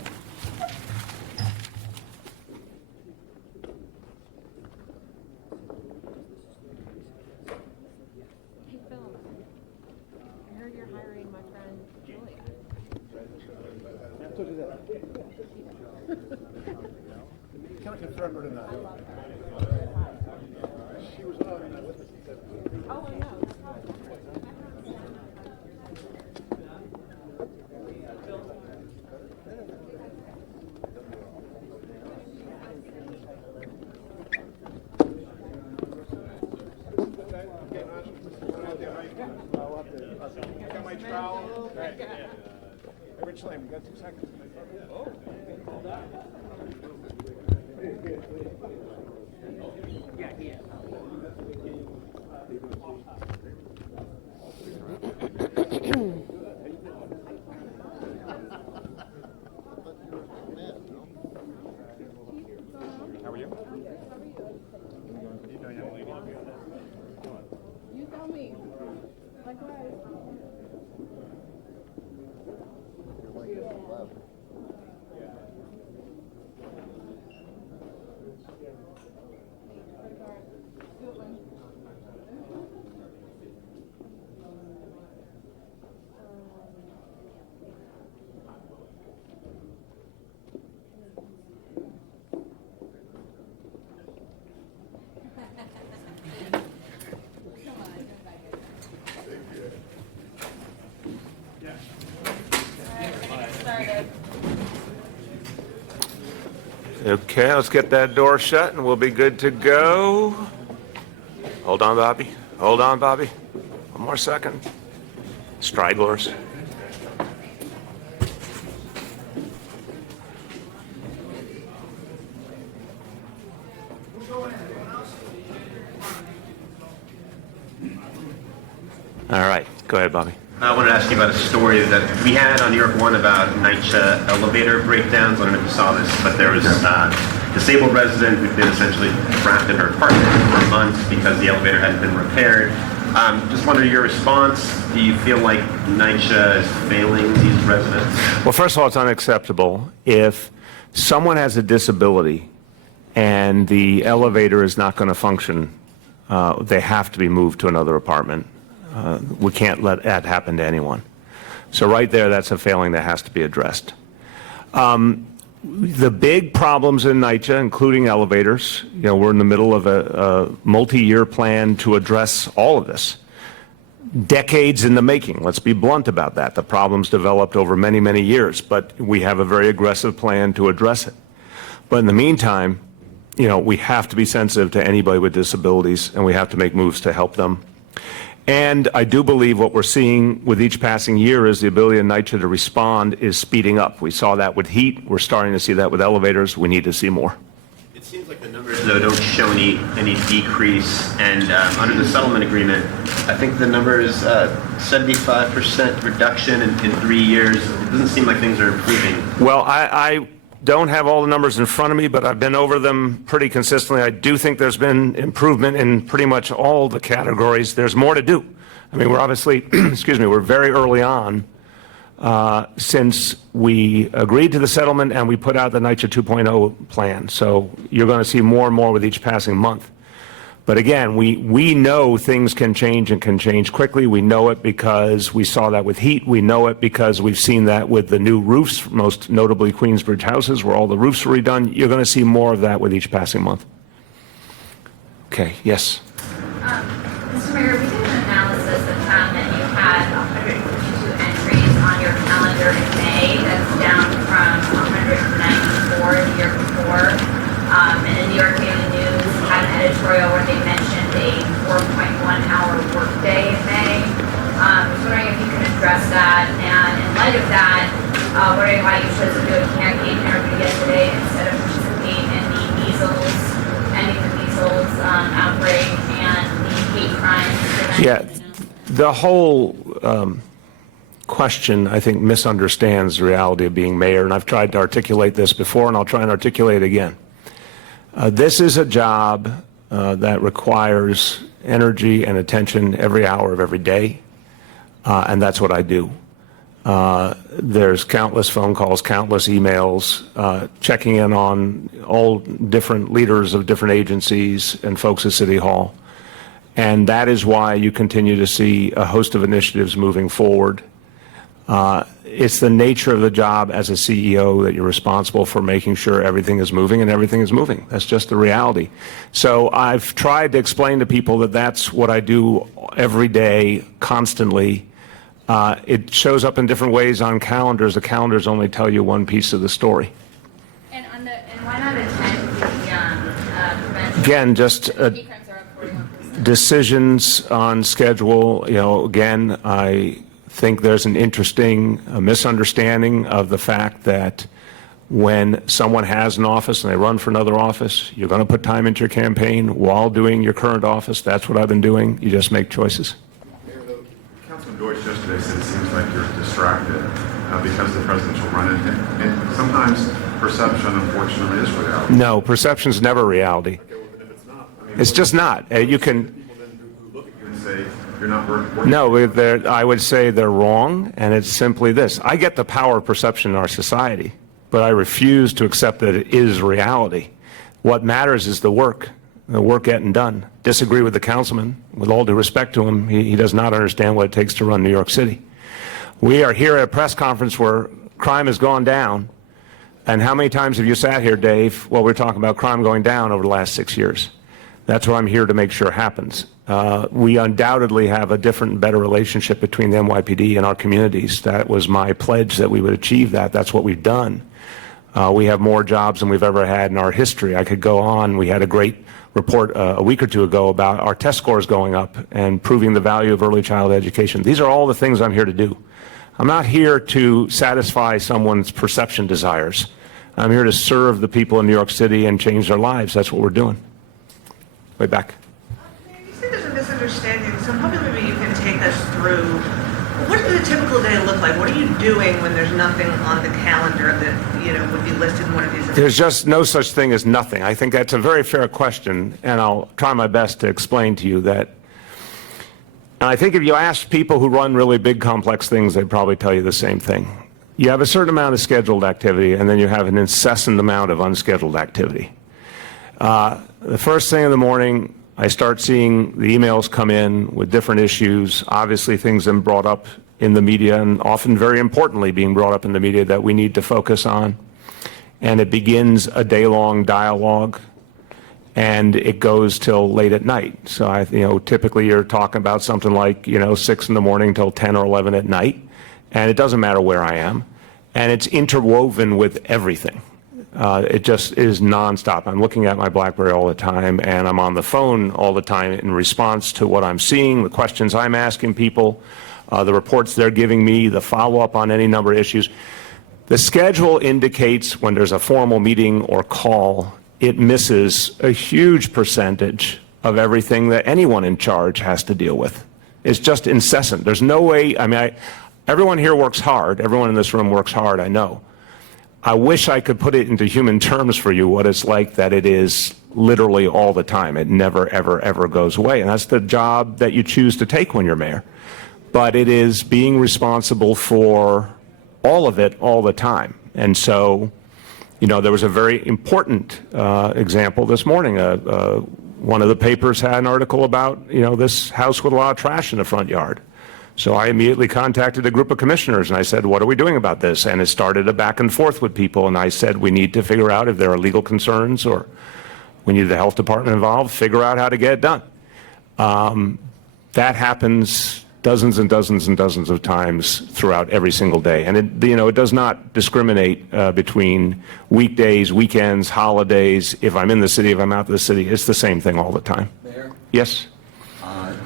Okay, let's get that door shut and we'll be good to go. Hold on, Bobby. Hold on, Bobby. One more second. Stragglers. All right, go ahead, Bobby. I wanted to ask you about a story that we had on New York One about NYPD elevator breakdowns. I don't know if you saw this, but there was a disabled resident who'd been essentially trapped in her apartment for months because the elevator hadn't been repaired. Just wondering your response. Do you feel like NYPD is failing these residents? Well, first of all, it's unacceptable if someone has a disability and the elevator is not going to function. They have to be moved to another apartment. We can't let that happen to anyone. So right there, that's a failing that has to be addressed. The big problems in NYPD, including elevators, we're in the middle of a multi-year plan to address all of this. Decades in the making, let's be blunt about that. The problems developed over many, many years, but we have a very aggressive plan to address it. But in the meantime, we have to be sensitive to anybody with disabilities, and we have to make moves to help them. And I do believe what we're seeing with each passing year is the ability of NYPD to respond is speeding up. We saw that with heat. We're starting to see that with elevators. We need to see more. It seems like the numbers, though, don't show any decrease. And under the settlement agreement, I think the number is 75% reduction in 3 years. It doesn't seem like things are improving. Well, I don't have all the numbers in front of me, but I've been over them pretty consistently. I do think there's been improvement in pretty much all the categories. There's more to do. I mean, we're obviously, excuse me, we're very early on since we agreed to the settlement and we put out the NYPD 2.0 plan. So you're going to see more and more with each passing month. But again, we know things can change and can change quickly. We know it because we saw that with heat. We know it because we've seen that with the new roofs, most notably Queensbridge houses, where all the roofs were redone. You're going to see more of that with each passing month. Okay, yes. Mr. Mayor, we did an analysis that found that you had 152 entries on your calendar in May. That's down from 194 the year before. And in New York Daily News had an editorial where they mentioned a 4.1-hour workday in May. I was wondering if you can address that. And in light of that, wondering why you chose to do a campaign interview yesterday instead of participating in the measles, ending the measles outbreak and the hate crimes. Yeah, the whole question, I think, misunderstands the reality of being mayor. And I've tried to articulate this before, and I'll try and articulate it again. This is a job that requires energy and attention every hour of every day, and that's what I do. There's countless phone calls, countless emails, checking in on all different leaders of different agencies and folks at City Hall. And that is why you continue to see a host of initiatives moving forward. It's the nature of the job as a CEO that you're responsible for making sure everything is moving, and everything is moving. That's just the reality. So I've tried to explain to people that that's what I do every day, constantly. It shows up in different ways on calendars. The calendars only tell you one piece of the story. And why not attend the prevention? Again, just Hate crimes are up 41%. decisions on schedule. You know, again, I think there's an interesting misunderstanding of the fact that when someone has an office and they run for another office, you're going to put time into your campaign while doing your current office. That's what I've been doing. You just make choices. Councilman Deutsch yesterday said it seems like you're distracted because of the presidential run-in. And sometimes perception, unfortunately, is reality. No, perception's never reality. Okay, well, then if it's not, I mean, It's just not. You can. People then who look at you and say you're not working. No, I would say they're wrong, and it's simply this. I get the power of perception in our society, but I refuse to accept that it is reality. What matters is the work getting done. Disagree with the councilman. With all due respect to him, he does not understand what it takes to run New York City. We are here at a press conference where crime has gone down. And how many times have you sat here, Dave, while we're talking about crime going down over the last 6 years? That's what I'm here to make sure happens. We undoubtedly have a different and better relationship between the NYPD and our communities. That was my pledge that we would achieve that. That's what we've done. We have more jobs than we've ever had in our history. I could go on. We had a great report a week or two ago about our test scores going up and proving the value of early childhood education. These are all the things I'm here to do. I'm not here to satisfy someone's perception desires. I'm here to serve the people in New York City and change their lives. That's what we're doing. Way back. You said there's a misunderstanding, so hopefully maybe you can take us through, what does a typical day look like? What are you doing when there's nothing on the calendar that, would be listed in one of these? There's just no such thing as nothing. I think that's a very fair question, and I'll try my best to explain to you that. And I think if you ask people who run really big, complex things, they'd probably tell you the same thing. You have a certain amount of scheduled activity, and then you have an incessant amount of unscheduled activity. The first thing in the morning, I start seeing the emails come in with different issues, obviously things that brought up in the media, and often very importantly being brought up in the media that we need to focus on. And it begins a day-long dialogue, and it goes till late at night. So typically you're talking about something like 6 in the morning till 10 or 11 at night, and it doesn't matter where I am, and it's interwoven with everything. It just is nonstop. I'm looking at my BlackBerry all the time, and I'm on the phone all the time in response to what I'm seeing, the questions I'm asking people, the reports they're giving me, the follow-up on any number of issues. The schedule indicates when there's a formal meeting or call, it misses a huge percentage of everything that anyone in charge has to deal with. It's just incessant. There's no way, everyone here works hard. Everyone in this room works hard, I know. I wish I could put it into human terms for you what it's like that it is literally all the time. It never, ever, ever goes away. And that's the job that you choose to take when you're mayor. But it is being responsible for all of it all the time. And so, there was a very important example this morning. One of the papers had an article about, this house with a lot of trash in the front yard. So I immediately contacted a group of commissioners and I said, what are we doing about this? And it started a back and forth with people. And I said, we need to figure out if there are legal concerns or we need the health department involved, figure out how to get it done. That happens dozens and dozens and dozens of times throughout every single day. And it does not discriminate between weekdays, weekends, holidays. If I'm in the city, if I'm out of the city, it's the same thing all the time. Mayor? Yes?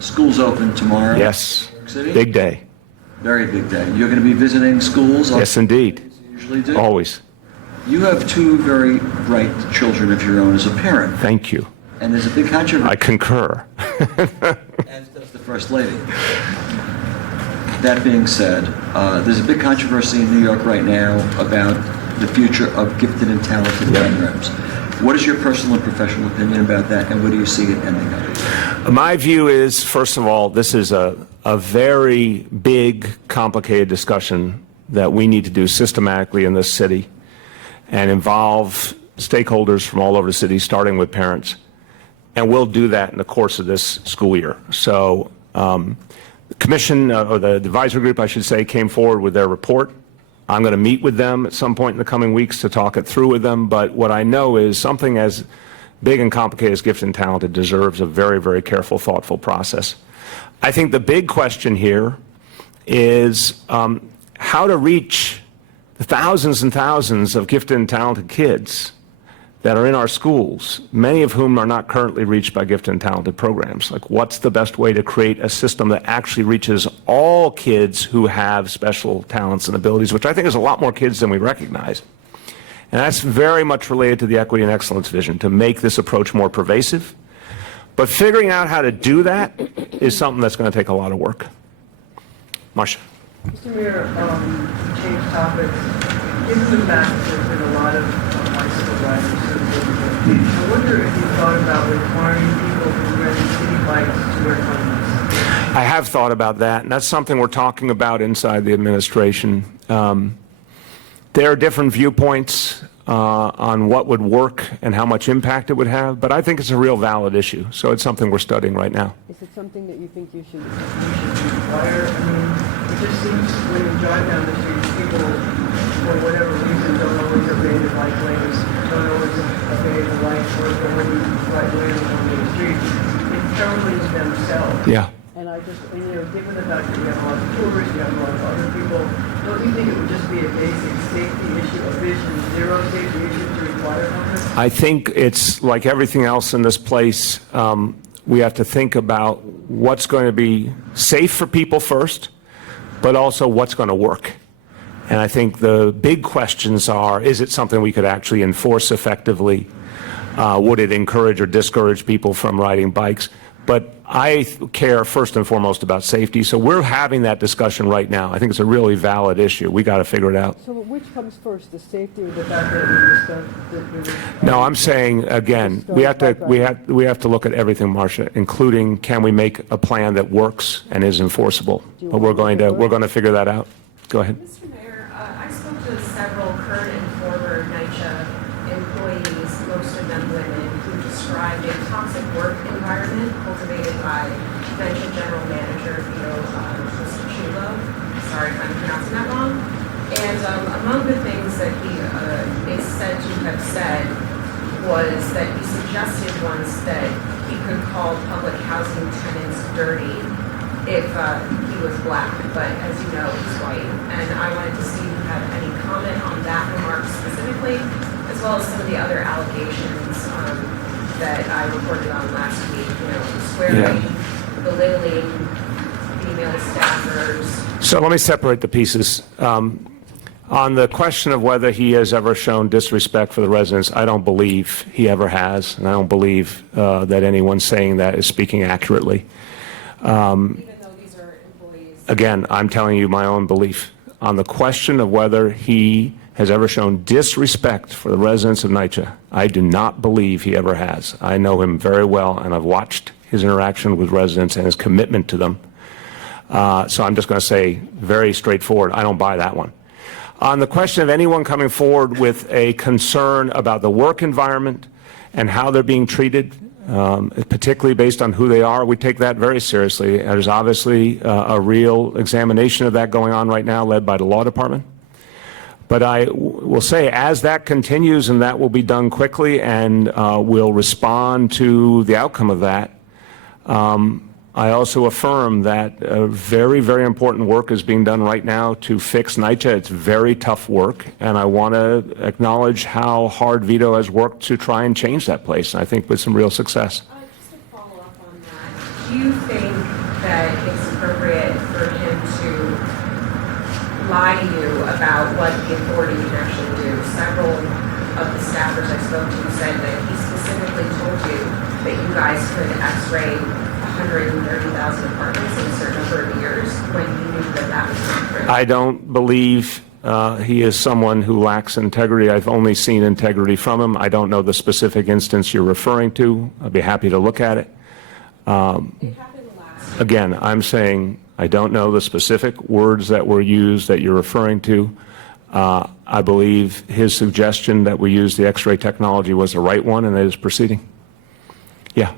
School's open tomorrow. Yes. City? Big day. Very big day. You're going to be visiting schools? Yes, indeed. You usually do? Always. You have two very bright children of your own as a parent. Thank you. And there's a big controversy. I concur. As does the First Lady. That being said, there's a big controversy in New York right now about the future of gifted and talented gun reps. What is your personal and professional opinion about that, and where do you see it ending up? My view is, first of all, this is a very big, complicated discussion that we need to do systematically in this city and involve stakeholders from all over the city, starting with parents. And we'll do that in the course of this school year. So the commission, or the advisory group, I should say, came forward with their report. I'm going to meet with them at some point in the coming weeks to talk it through with them. But what I know is something as big and complicated as gifted and talented deserves a very, very careful, thoughtful process. I think the big question here is how to reach the thousands and thousands of gifted and talented kids that are in our schools, many of whom are not currently reached by gifted and talented programs. Like, what's the best way to create a system that actually reaches all kids who have special talents and abilities, which I think is a lot more kids than we recognize. And that's very much related to the equity and excellence vision, to make this approach more pervasive. But figuring out how to do that is something that's going to take a lot of work. Marcia. Mr. Mayor, to change topics, given the fact that there's been a lot of bicycle riders, I wonder if you thought about requiring people who rent city bikes to wear helmets. I have thought about that, and that's something we're talking about inside the administration. There are different viewpoints on what would work and how much impact it would have, but I think it's a real valid issue, so it's something we're studying right now. Is it something that you think you should require? I mean, it just seems when you drive down the street, people, for whatever reason, don't always obey the bike lanes, don't always obey the lights, or when you ride lanes on the street. It imperils themselves. Yeah. And I just, and, given the fact that you have a lot of tourists, you have a lot of other people, don't you think it would just be a basic safety issue, a vision zero safety issue to require helmets? I think it's like everything else in this place. We have to think about what's going to be safe for people first, but also what's going to work. And I think the big questions are, is it something we could actually enforce effectively? Would it encourage or discourage people from riding bikes? But I care first and foremost about safety, so we're having that discussion right now. I think it's a really valid issue. We got to figure it out. So which comes first, the safety or the fact that No, I'm saying again, we have to look at everything, Marcia, including can we make a plan that works and is enforceable. But we're going to figure that out. Go ahead. Mr. Mayor, I spoke to several current and former NYCHA employees, most of them women, who described a toxic work environment cultivated by NYCHA General Manager, Mr. Chulo. Sorry if I'm pronouncing that wrong. And among the things that he is said to have said was that he suggested once that he could call public housing tenants dirty if he was black, but as you know, he's white. And I wanted to see if you had any comment on that remark specifically, as well as some of the other allegations that I reported on last week, the swearing, belittling female staffers. So let me separate the pieces. On the question of whether he has ever shown disrespect for the residents, I don't believe he ever has, and I don't believe that anyone saying that is speaking accurately. Again, I'm telling you my own belief. On the question of whether he has ever shown disrespect for the residents of NYCHA, I do not believe he ever has. I know him very well, and I've watched his interaction with residents and his commitment to them. So I'm just going to say very straightforward, I don't buy that one. On the question of anyone coming forward with a concern about the work environment and how they're being treated, particularly based on who they are, we take that very seriously. There's obviously a real examination of that going on right now, led by the law department. But I will say, as that continues, and that will be done quickly, and we'll respond to the outcome of that, I also affirm that very, very important work is being done right now to fix NYCHA. It's very tough work, and I want to acknowledge how hard Vito has worked to try and change that place, and I think with some real success. Just to follow up on that, do you think that it's appropriate for him to lie to you about what the authority can actually do? Several of the staffers I spoke to said that he specifically told you that you guys could x-ray 130,000 apartments in a certain number of years when he knew that that was not true. I don't believe he is someone who lacks integrity. I've only seen integrity from him. I don't know the specific instance you're referring to. I'd be happy to look at it. Again, I'm saying I don't know the specific words that were used that you're referring to. I believe his suggestion that we use the X-ray technology was the right one, and it is proceeding. Yeah.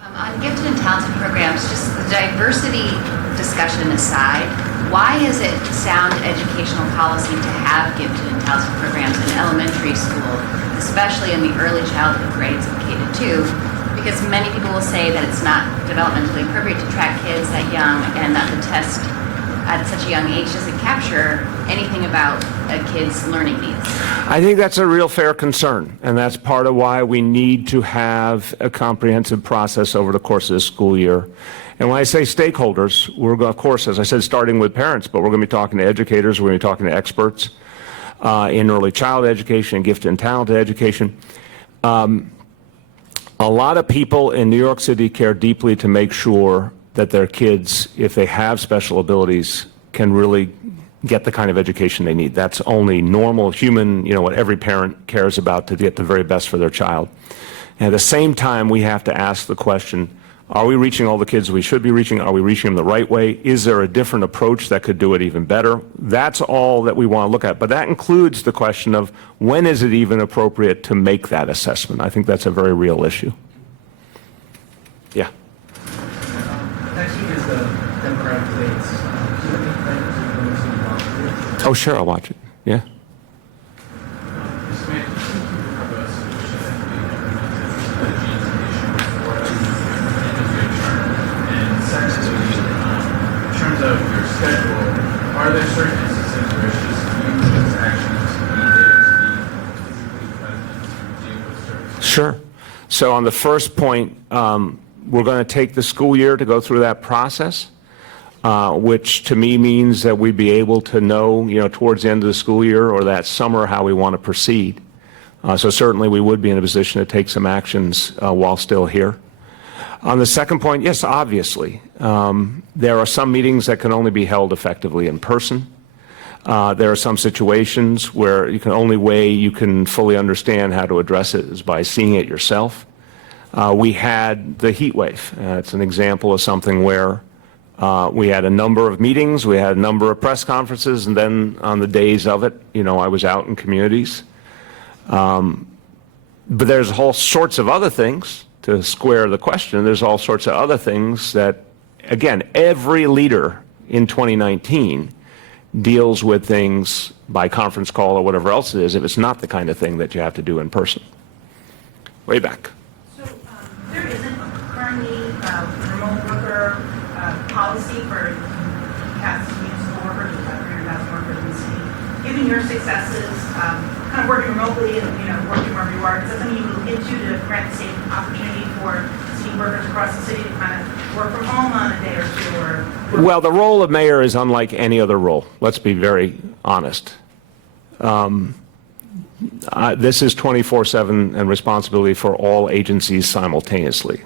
On gifted and talented programs, just the diversity discussion aside, why is it sound educational policy to have gifted and talented programs in elementary school, especially in the early childhood grades of K to 2? Because many people will say that it's not developmentally appropriate to track kids that young, and that the test at such a young age doesn't capture anything about a kid's learning needs. I think that's a real fair concern, and that's part of why we need to have a comprehensive process over the course of this school year. And when I say stakeholders, we're going, of course, as I said, starting with parents, but we're going to be talking to educators, we're going to be talking to experts in early child education and gifted and talented education. A lot of people in New York City care deeply to make sure that their kids, if they have special abilities, can really get the kind of education they need. That's only normal, human, what every parent cares about, to get the very best for their child. And at the same time, we have to ask the question, are we reaching all the kids we should be reaching? Are we reaching them the right way? Is there a different approach that could do it even better? That's all that we want to look at. But that includes the question of, when is it even appropriate to make that assessment? I think that's a very real issue. Yeah. Next week is the Democratic debates. Do you have any plans of going to watch it? Oh, sure, I'll watch it. Yeah. Mr. Mayor, can you have a solution that we have the genes issue for us at your term? And secondly, in terms of your schedule, are there certain instances where it's just you actually to be there to be physically present to deal with certain? Sure. So on the first point, we're going to take the school year to go through that process, which to me means that we'd be able to know, towards the end of the school year or that summer how we want to proceed. So certainly we would be in a position to take some actions while still here. On the second point, yes, obviously, there are some meetings that can only be held effectively in person. There are some situations where the only way you can fully understand how to address it is by seeing it yourself. We had the heat wave. It's an example of something where we had a number of meetings, we had a number of press conferences, and then on the days of it, I was out in communities. But there's all sorts of other things, to square the question, there's all sorts of other things that, again, every leader in 2019 deals with things by conference call or whatever else it is, if it's not the kind of thing that you have to do in person. Way back. There isn't currently remote worker policy for municipal workers, about 300,000 workers in the city. Given your successes, kind of working remotely and working wherever you are, is that something you look into to grant the same opportunity for city workers across the city to kind of work from home on a day or two? Or well, the role of mayor is unlike any other role. Let's be very honest. This is 24/7 and responsibility for all agencies simultaneously.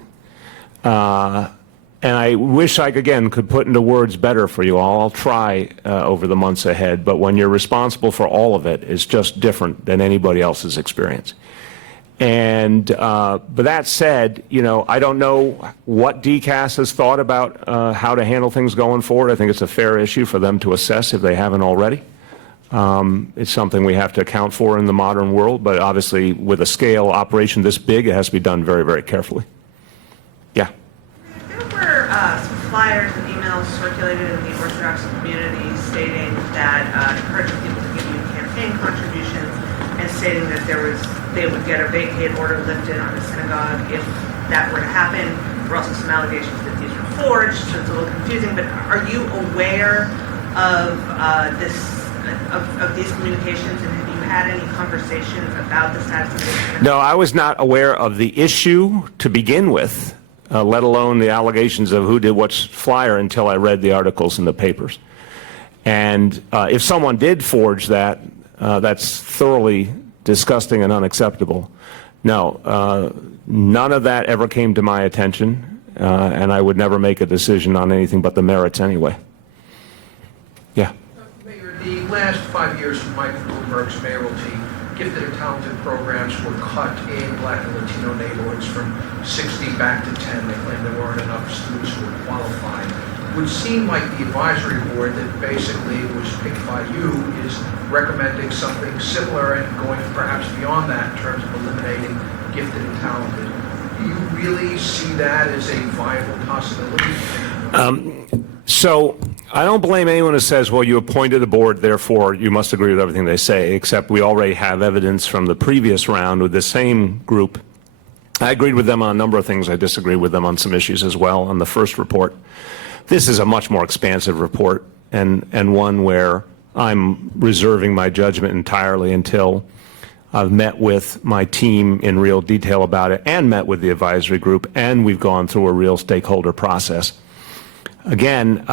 And I wish I, again, could put into words better for you all. I'll try over the months ahead, but when you're responsible for all of it, it's just different than anybody else's experience. And but that said, I don't know what DCAS has thought about how to handle things going forward. I think it's a fair issue for them to assess if they haven't already. It's something we have to account for in the modern world, but obviously with a scale operation this big, it has to be done very, very carefully. Yeah. There were some flyers and emails circulated in the Orthodox community stating that encouraging people to give you campaign contributions and stating that they would get a vacate order lifted on the synagogue if that were to happen. There were also some allegations that these were forged, so it's a little confusing, but are you aware of of these communications, and have you had any conversations about the status of this? No, I was not aware of the issue to begin with, let alone the allegations of who did what flyer until I read the articles in the papers. And if someone did forge that, that's thoroughly disgusting and unacceptable. No, none of that ever came to my attention, and I would never make a decision on anything but the merits anyway. Yeah. The last 5 years of Mike Bloomberg's mayoralty, gifted and talented programs were cut in Black and Latino neighborhoods from 60 back to 10. They claimed there weren't enough students who were qualified. would seem like the advisory board that basically was picked by you is recommending something similar and going perhaps beyond that in terms of eliminating gifted and talented. Do you really see that as a viable possibility? So I don't blame anyone who says, well, you appointed a board, therefore you must agree with everything they say, except we already have evidence from the previous round with the same group. I agreed with them on a number of things. I disagreed with them on some issues as well on the first report. This is a much more expansive report and one where I'm reserving my judgment entirely until I've met with my team in real detail about it and met with the advisory group, and we've gone through a real stakeholder process. Again,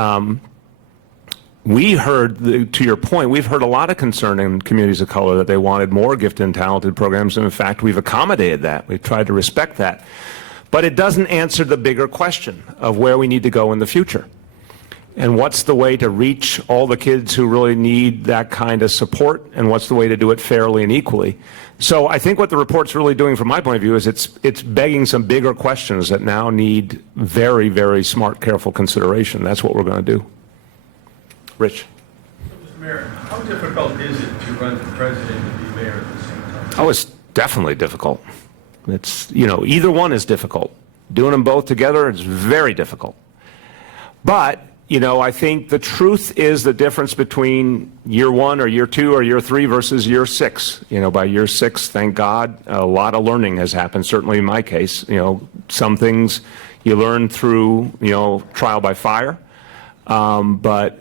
we heard, to your point, we've heard a lot of concern in communities of color that they wanted more gifted and talented programs, and in fact, we've accommodated that. We've tried to respect that. But it doesn't answer the bigger question of where we need to go in the future. And what's the way to reach all the kids who really need that kind of support, and what's the way to do it fairly and equally? So I think what the report's really doing from my point of view is it's begging some bigger questions that now need very, very smart, careful consideration. That's what we're going to do. Rich. Mr. Mayor, how difficult is it to run for president and be mayor at the same time? Oh, it's definitely difficult. It's, either one is difficult. Doing them both together is very difficult. But I think the truth is the difference between year 1 or year 2 or year 3 versus year 6. By year 6, thank God, a lot of learning has happened, certainly in my case. Some things you learn through, trial by fire. But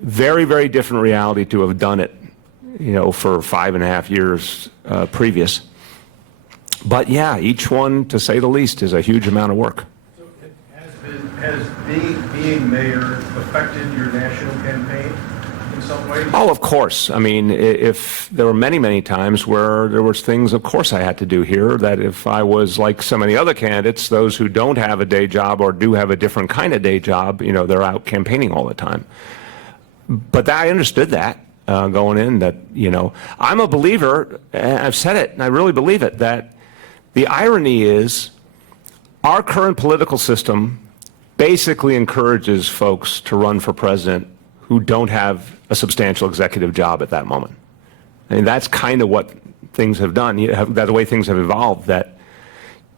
very, very different reality to have done it, for 5.5 years previous. But yeah, each one, to say the least, is a huge amount of work. Has being mayor affected your national campaign in some way? Oh, of course. I mean, if there were many, many times where there was things, of course, I had to do here that if I was like so many other candidates, those who don't have a day job or do have a different kind of day job, they're out campaigning all the time. But I understood that going in, that, I'm a believer, and I've said it, and I really believe it, that the irony is our current political system basically encourages folks to run for president who don't have a substantial executive job at that moment. I mean, that's kind of what things have done. That's the way things have evolved. That,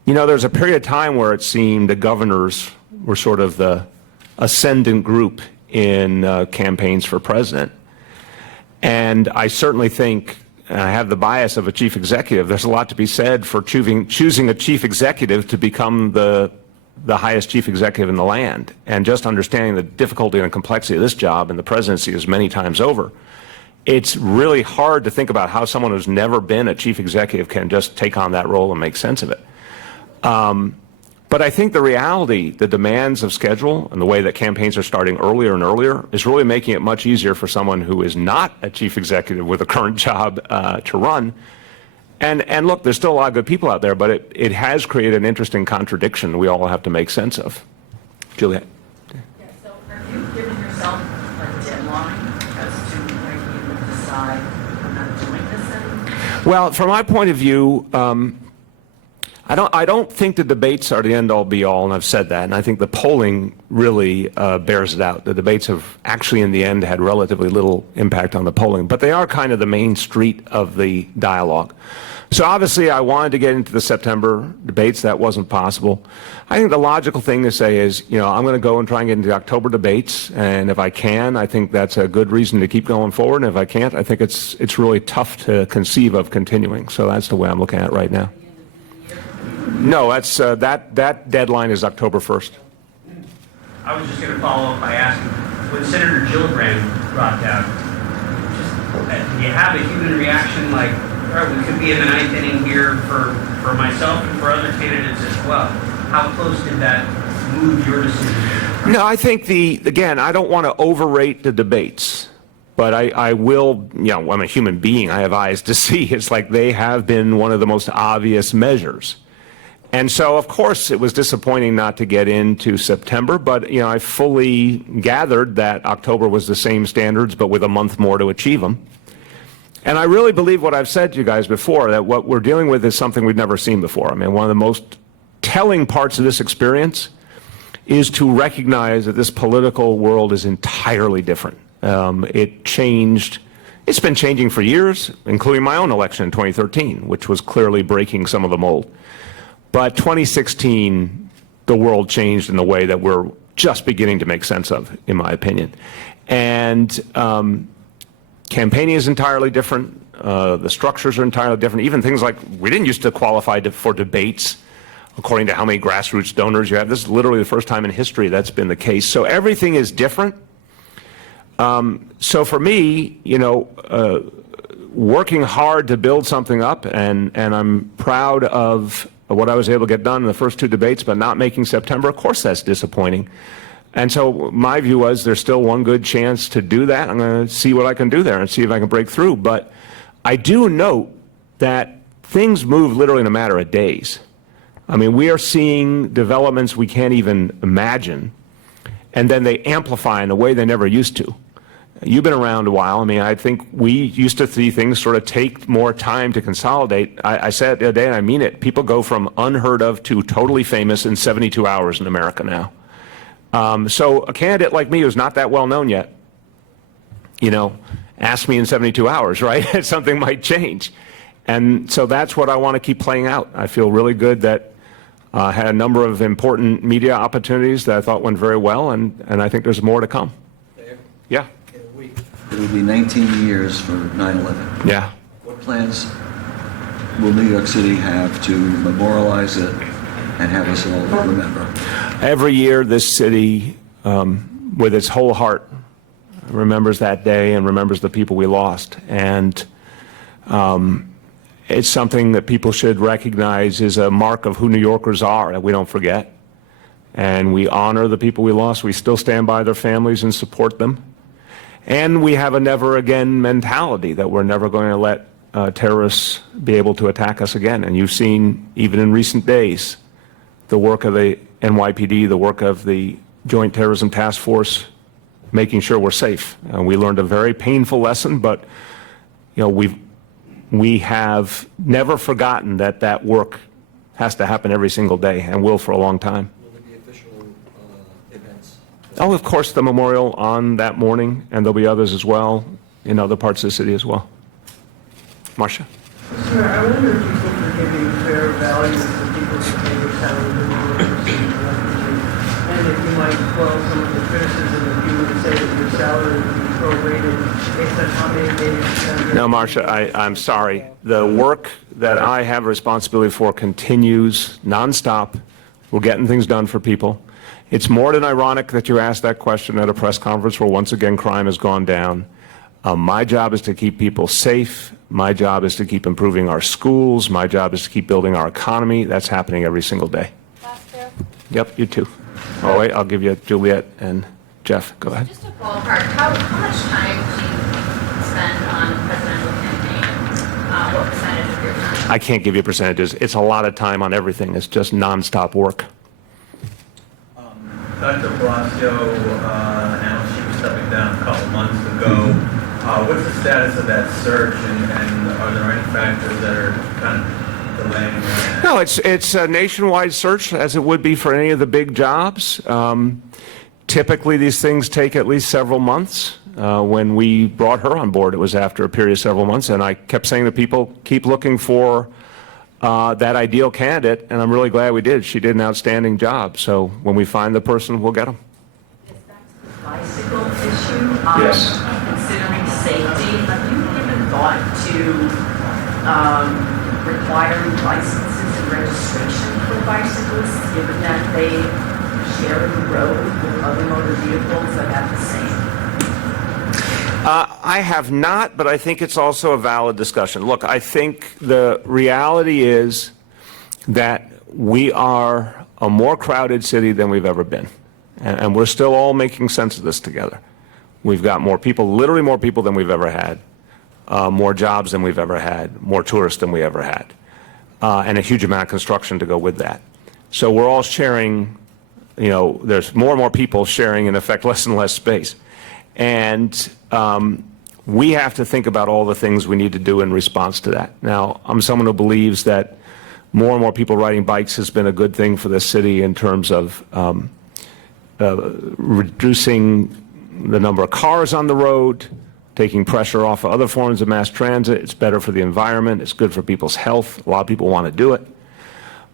there's a period of time where it seemed the governors were sort of the ascendant group in campaigns for president. And I certainly think, and I have the bias of a chief executive, there's a lot to be said for choosing a chief executive to become the highest chief executive in the land, and just understanding the difficulty and the complexity of this job and the presidency is many times over. It's really hard to think about how someone who's never been a chief executive can just take on that role and make sense of it. But I think the reality, the demands of schedule and the way that campaigns are starting earlier and earlier is really making it much easier for someone who is not a chief executive with a current job to run. And look, there's still a lot of good people out there, but it has created an interesting contradiction we all have to make sense of. Juliet. Yeah, so have you given yourself a deadline as to when you will decide I'm not doing this anymore? Well, from my point of view, I don't think the debates are the end-all be-all, and I've said that, and I think the polling really bears it out. The debates have actually, in the end, had relatively little impact on the polling, but they are kind of the main street of the dialogue. So obviously, I wanted to get into the September debates. That wasn't possible. I think the logical thing to say is, I'm going to go and try and get into the October debates, and if I can, I think that's a good reason to keep going forward, and if I can't, I think it's really tough to conceive of continuing. So that's the way I'm looking at it right now. No, that's that deadline is October 1st. I was just going to follow up by asking, when Senator Gillibrand dropped out, do you have a human reaction like, all right, we could be in the ninth inning here for myself and for other candidates as well? How close did that move your decision? No, I think again, I don't want to overrate the debates. But I will, I'm a human being. I have eyes to see. It's like they have been one of the most obvious measures. And so, of course, it was disappointing not to get into September, but, I fully gathered that October was the same standards, but with a month more to achieve them. And I really believe what I've said to you guys before, that what we're dealing with is something we've never seen before. I mean, one of the most telling parts of this experience is to recognize that this political world is entirely different. It changed. It's been changing for years, including my own election in 2013, which was clearly breaking some of the mold. But 2016, the world changed in the way that we're just beginning to make sense of, in my opinion. And campaigning is entirely different. The structures are entirely different. Even things like, we didn't used to qualify for debates according to how many grassroots donors you have. This is literally the first time in history that's been the case. So everything is different. So for me, you know, working hard to build something up, and I'm proud of what I was able to get done in the first two debates, but not making September, of course that's disappointing. And so my view was there's still one good chance to do that. I'm going to see what I can do there and see if I can break through. But I do note that things move literally in a matter of days. I mean, we are seeing developments we can't even imagine, and then they amplify in a way they never used to. You've been around a while. I mean, I think we used to see things sort of take more time to consolidate. I said it the other day, and I mean it, people go from unheard of to totally famous in 72 hours in America now. So a candidate like me who's not that well known yet, you know, ask me in 72 hours, right? Something might change. And so that's what I want to keep playing out. I feel really good that I had a number of important media opportunities that I thought went very well, and I think there's more to come. Yeah. It will be 19 years for 9/11. Yeah. What plans will New York City have to memorialize it and have us all remember? Every year, this city, with its whole heart, remembers that day and remembers the people we lost. And it's something that people should recognize is a mark of who New Yorkers are, that we don't forget. And we honor the people we lost. We still stand by their families and support them. And we have a never again mentality that we're never going to let terrorists be able to attack us again. And you've seen, even in recent days, the work of the NYPD, the work of the Joint Terrorism Task Force, making sure we're safe. We learned a very painful lesson, but you know, we have never forgotten that that work has to happen every single day and will for a long time. Will there be official events? Oh, of course, the memorial on that morning, and there'll be others as well in other parts of the city as well. Marcia? Sir, I wonder if you think you're giving fair value to people who pay your salary and if you might quell some of the criticism if you would say that your salary would be prorated based on how many days you spend. No, Marcia, I'm sorry. The work that I have responsibility for continues nonstop. We're getting things done for people. It's more than ironic that you asked that question at a press conference where once again crime has gone down. My job is to keep people safe. My job is to keep improving our schools. My job is to keep building our economy. That's happening every single day. Blasio? Yep, you too. Oh, wait, I'll give you Juliet and Jeff. Go ahead. Just a ballpark, how much time do you spend on presidential campaigns? What percentage of your time? I can't give you percentages. It's a lot of time on everything. It's just nonstop work. Dr. Blasio announced she was stepping down a couple months ago. What's the status of that search, and are there any factors that are kind of delaying that? No, it's a nationwide search, as it would be for any of the big jobs. Typically, these things take at least several months. When we brought her on board, it was after a period of several months, and I kept saying to people, keep looking for that ideal candidate, and I'm really glad we did. She did an outstanding job, so when we find the person, we'll get them. Bicycle issue. Yes. Considering safety, have you given thought to requiring licenses and registration for bicyclists, given that they share the road with other motor vehicles that have the same? I have not, but I think it's also a valid discussion. Look, I think the reality is that we are a more crowded city than we've ever been. And we're still all making sense of this together. We've got more people, literally more people than we've ever had, more jobs than we've ever had, more tourists than we ever had, and a huge amount of construction to go with that. So we're all sharing, you know, there's more and more people sharing, in effect, less and less space. And we have to think about all the things we need to do in response to that. Now, I'm someone who believes that more and more people riding bikes has been a good thing for this city in terms of reducing the number of cars on the road, taking pressure off of other forms of mass transit. It's better for the environment. It's good for people's health. A lot of people want to do it.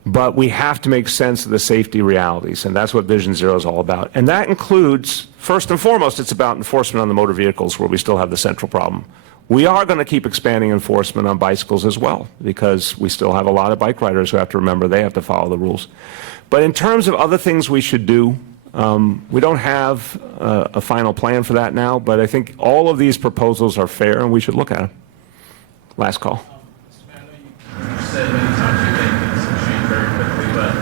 But we have to make sense of the safety realities, and that's what Vision Zero is all about. And that includes, first and foremost, it's about enforcement on the motor vehicles where we still have the central problem. We are going to keep expanding enforcement on bicycles as well, because we still have a lot of bike riders who have to remember they have to follow the rules. But in terms of other things we should do, we don't have a final plan for that now, but I think all of these proposals are fair and we should look at them. Last call. You said many times you think things can change very quickly, but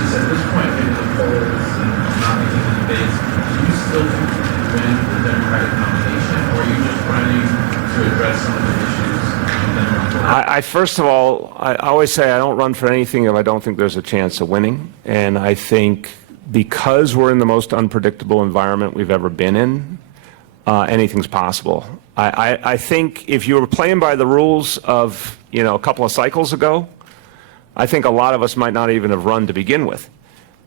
just at this point, maybe the polls and not making the debates, do you still think you can win the Democratic nomination, or are you just running to address some of the issues and then run for it? I first of all, I always say I don't run for anything if I don't think there's a chance of winning. And I think because we're in the most unpredictable environment we've ever been in, anything's possible. I think if you were playing by the rules of, a couple of cycles ago, I think a lot of us might not even have run to begin with.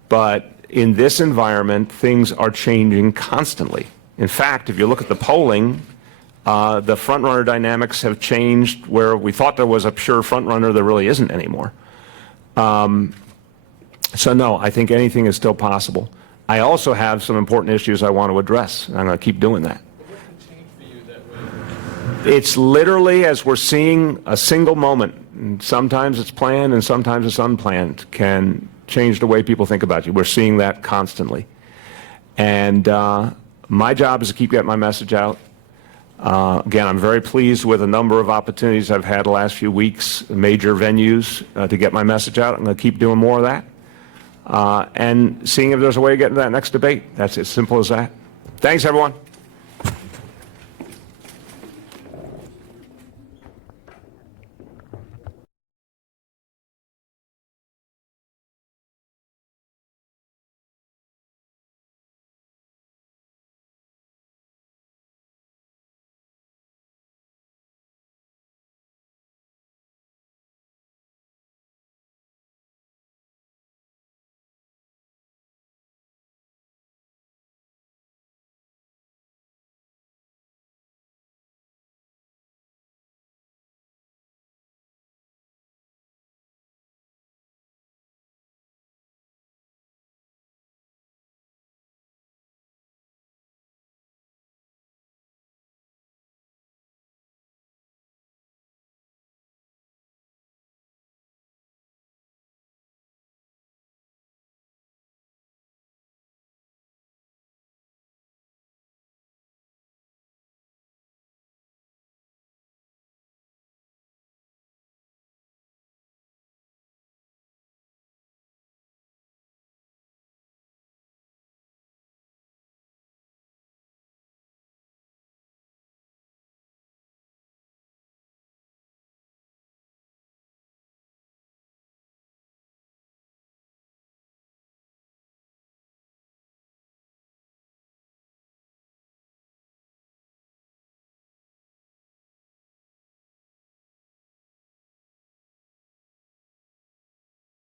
But in this environment, things are changing constantly. In fact, if you look at the polling, the front-runner dynamics have changed where we thought there was a pure front-runner, there really isn't anymore. So no, I think anything is still possible. I also have some important issues I want to address, and I'm going to keep doing that. It's literally, as we're seeing, a single moment. And sometimes it's planned and sometimes it's unplanned, can change the way people think about you. We're seeing that constantly. And my job is to keep getting my message out. Again, I'm very pleased with a number of opportunities I've had the last few weeks, major venues, to get my message out. I'm going to keep doing more of that. And seeing if there's a way to get into that next debate. That's as simple as that. Thanks, everyone.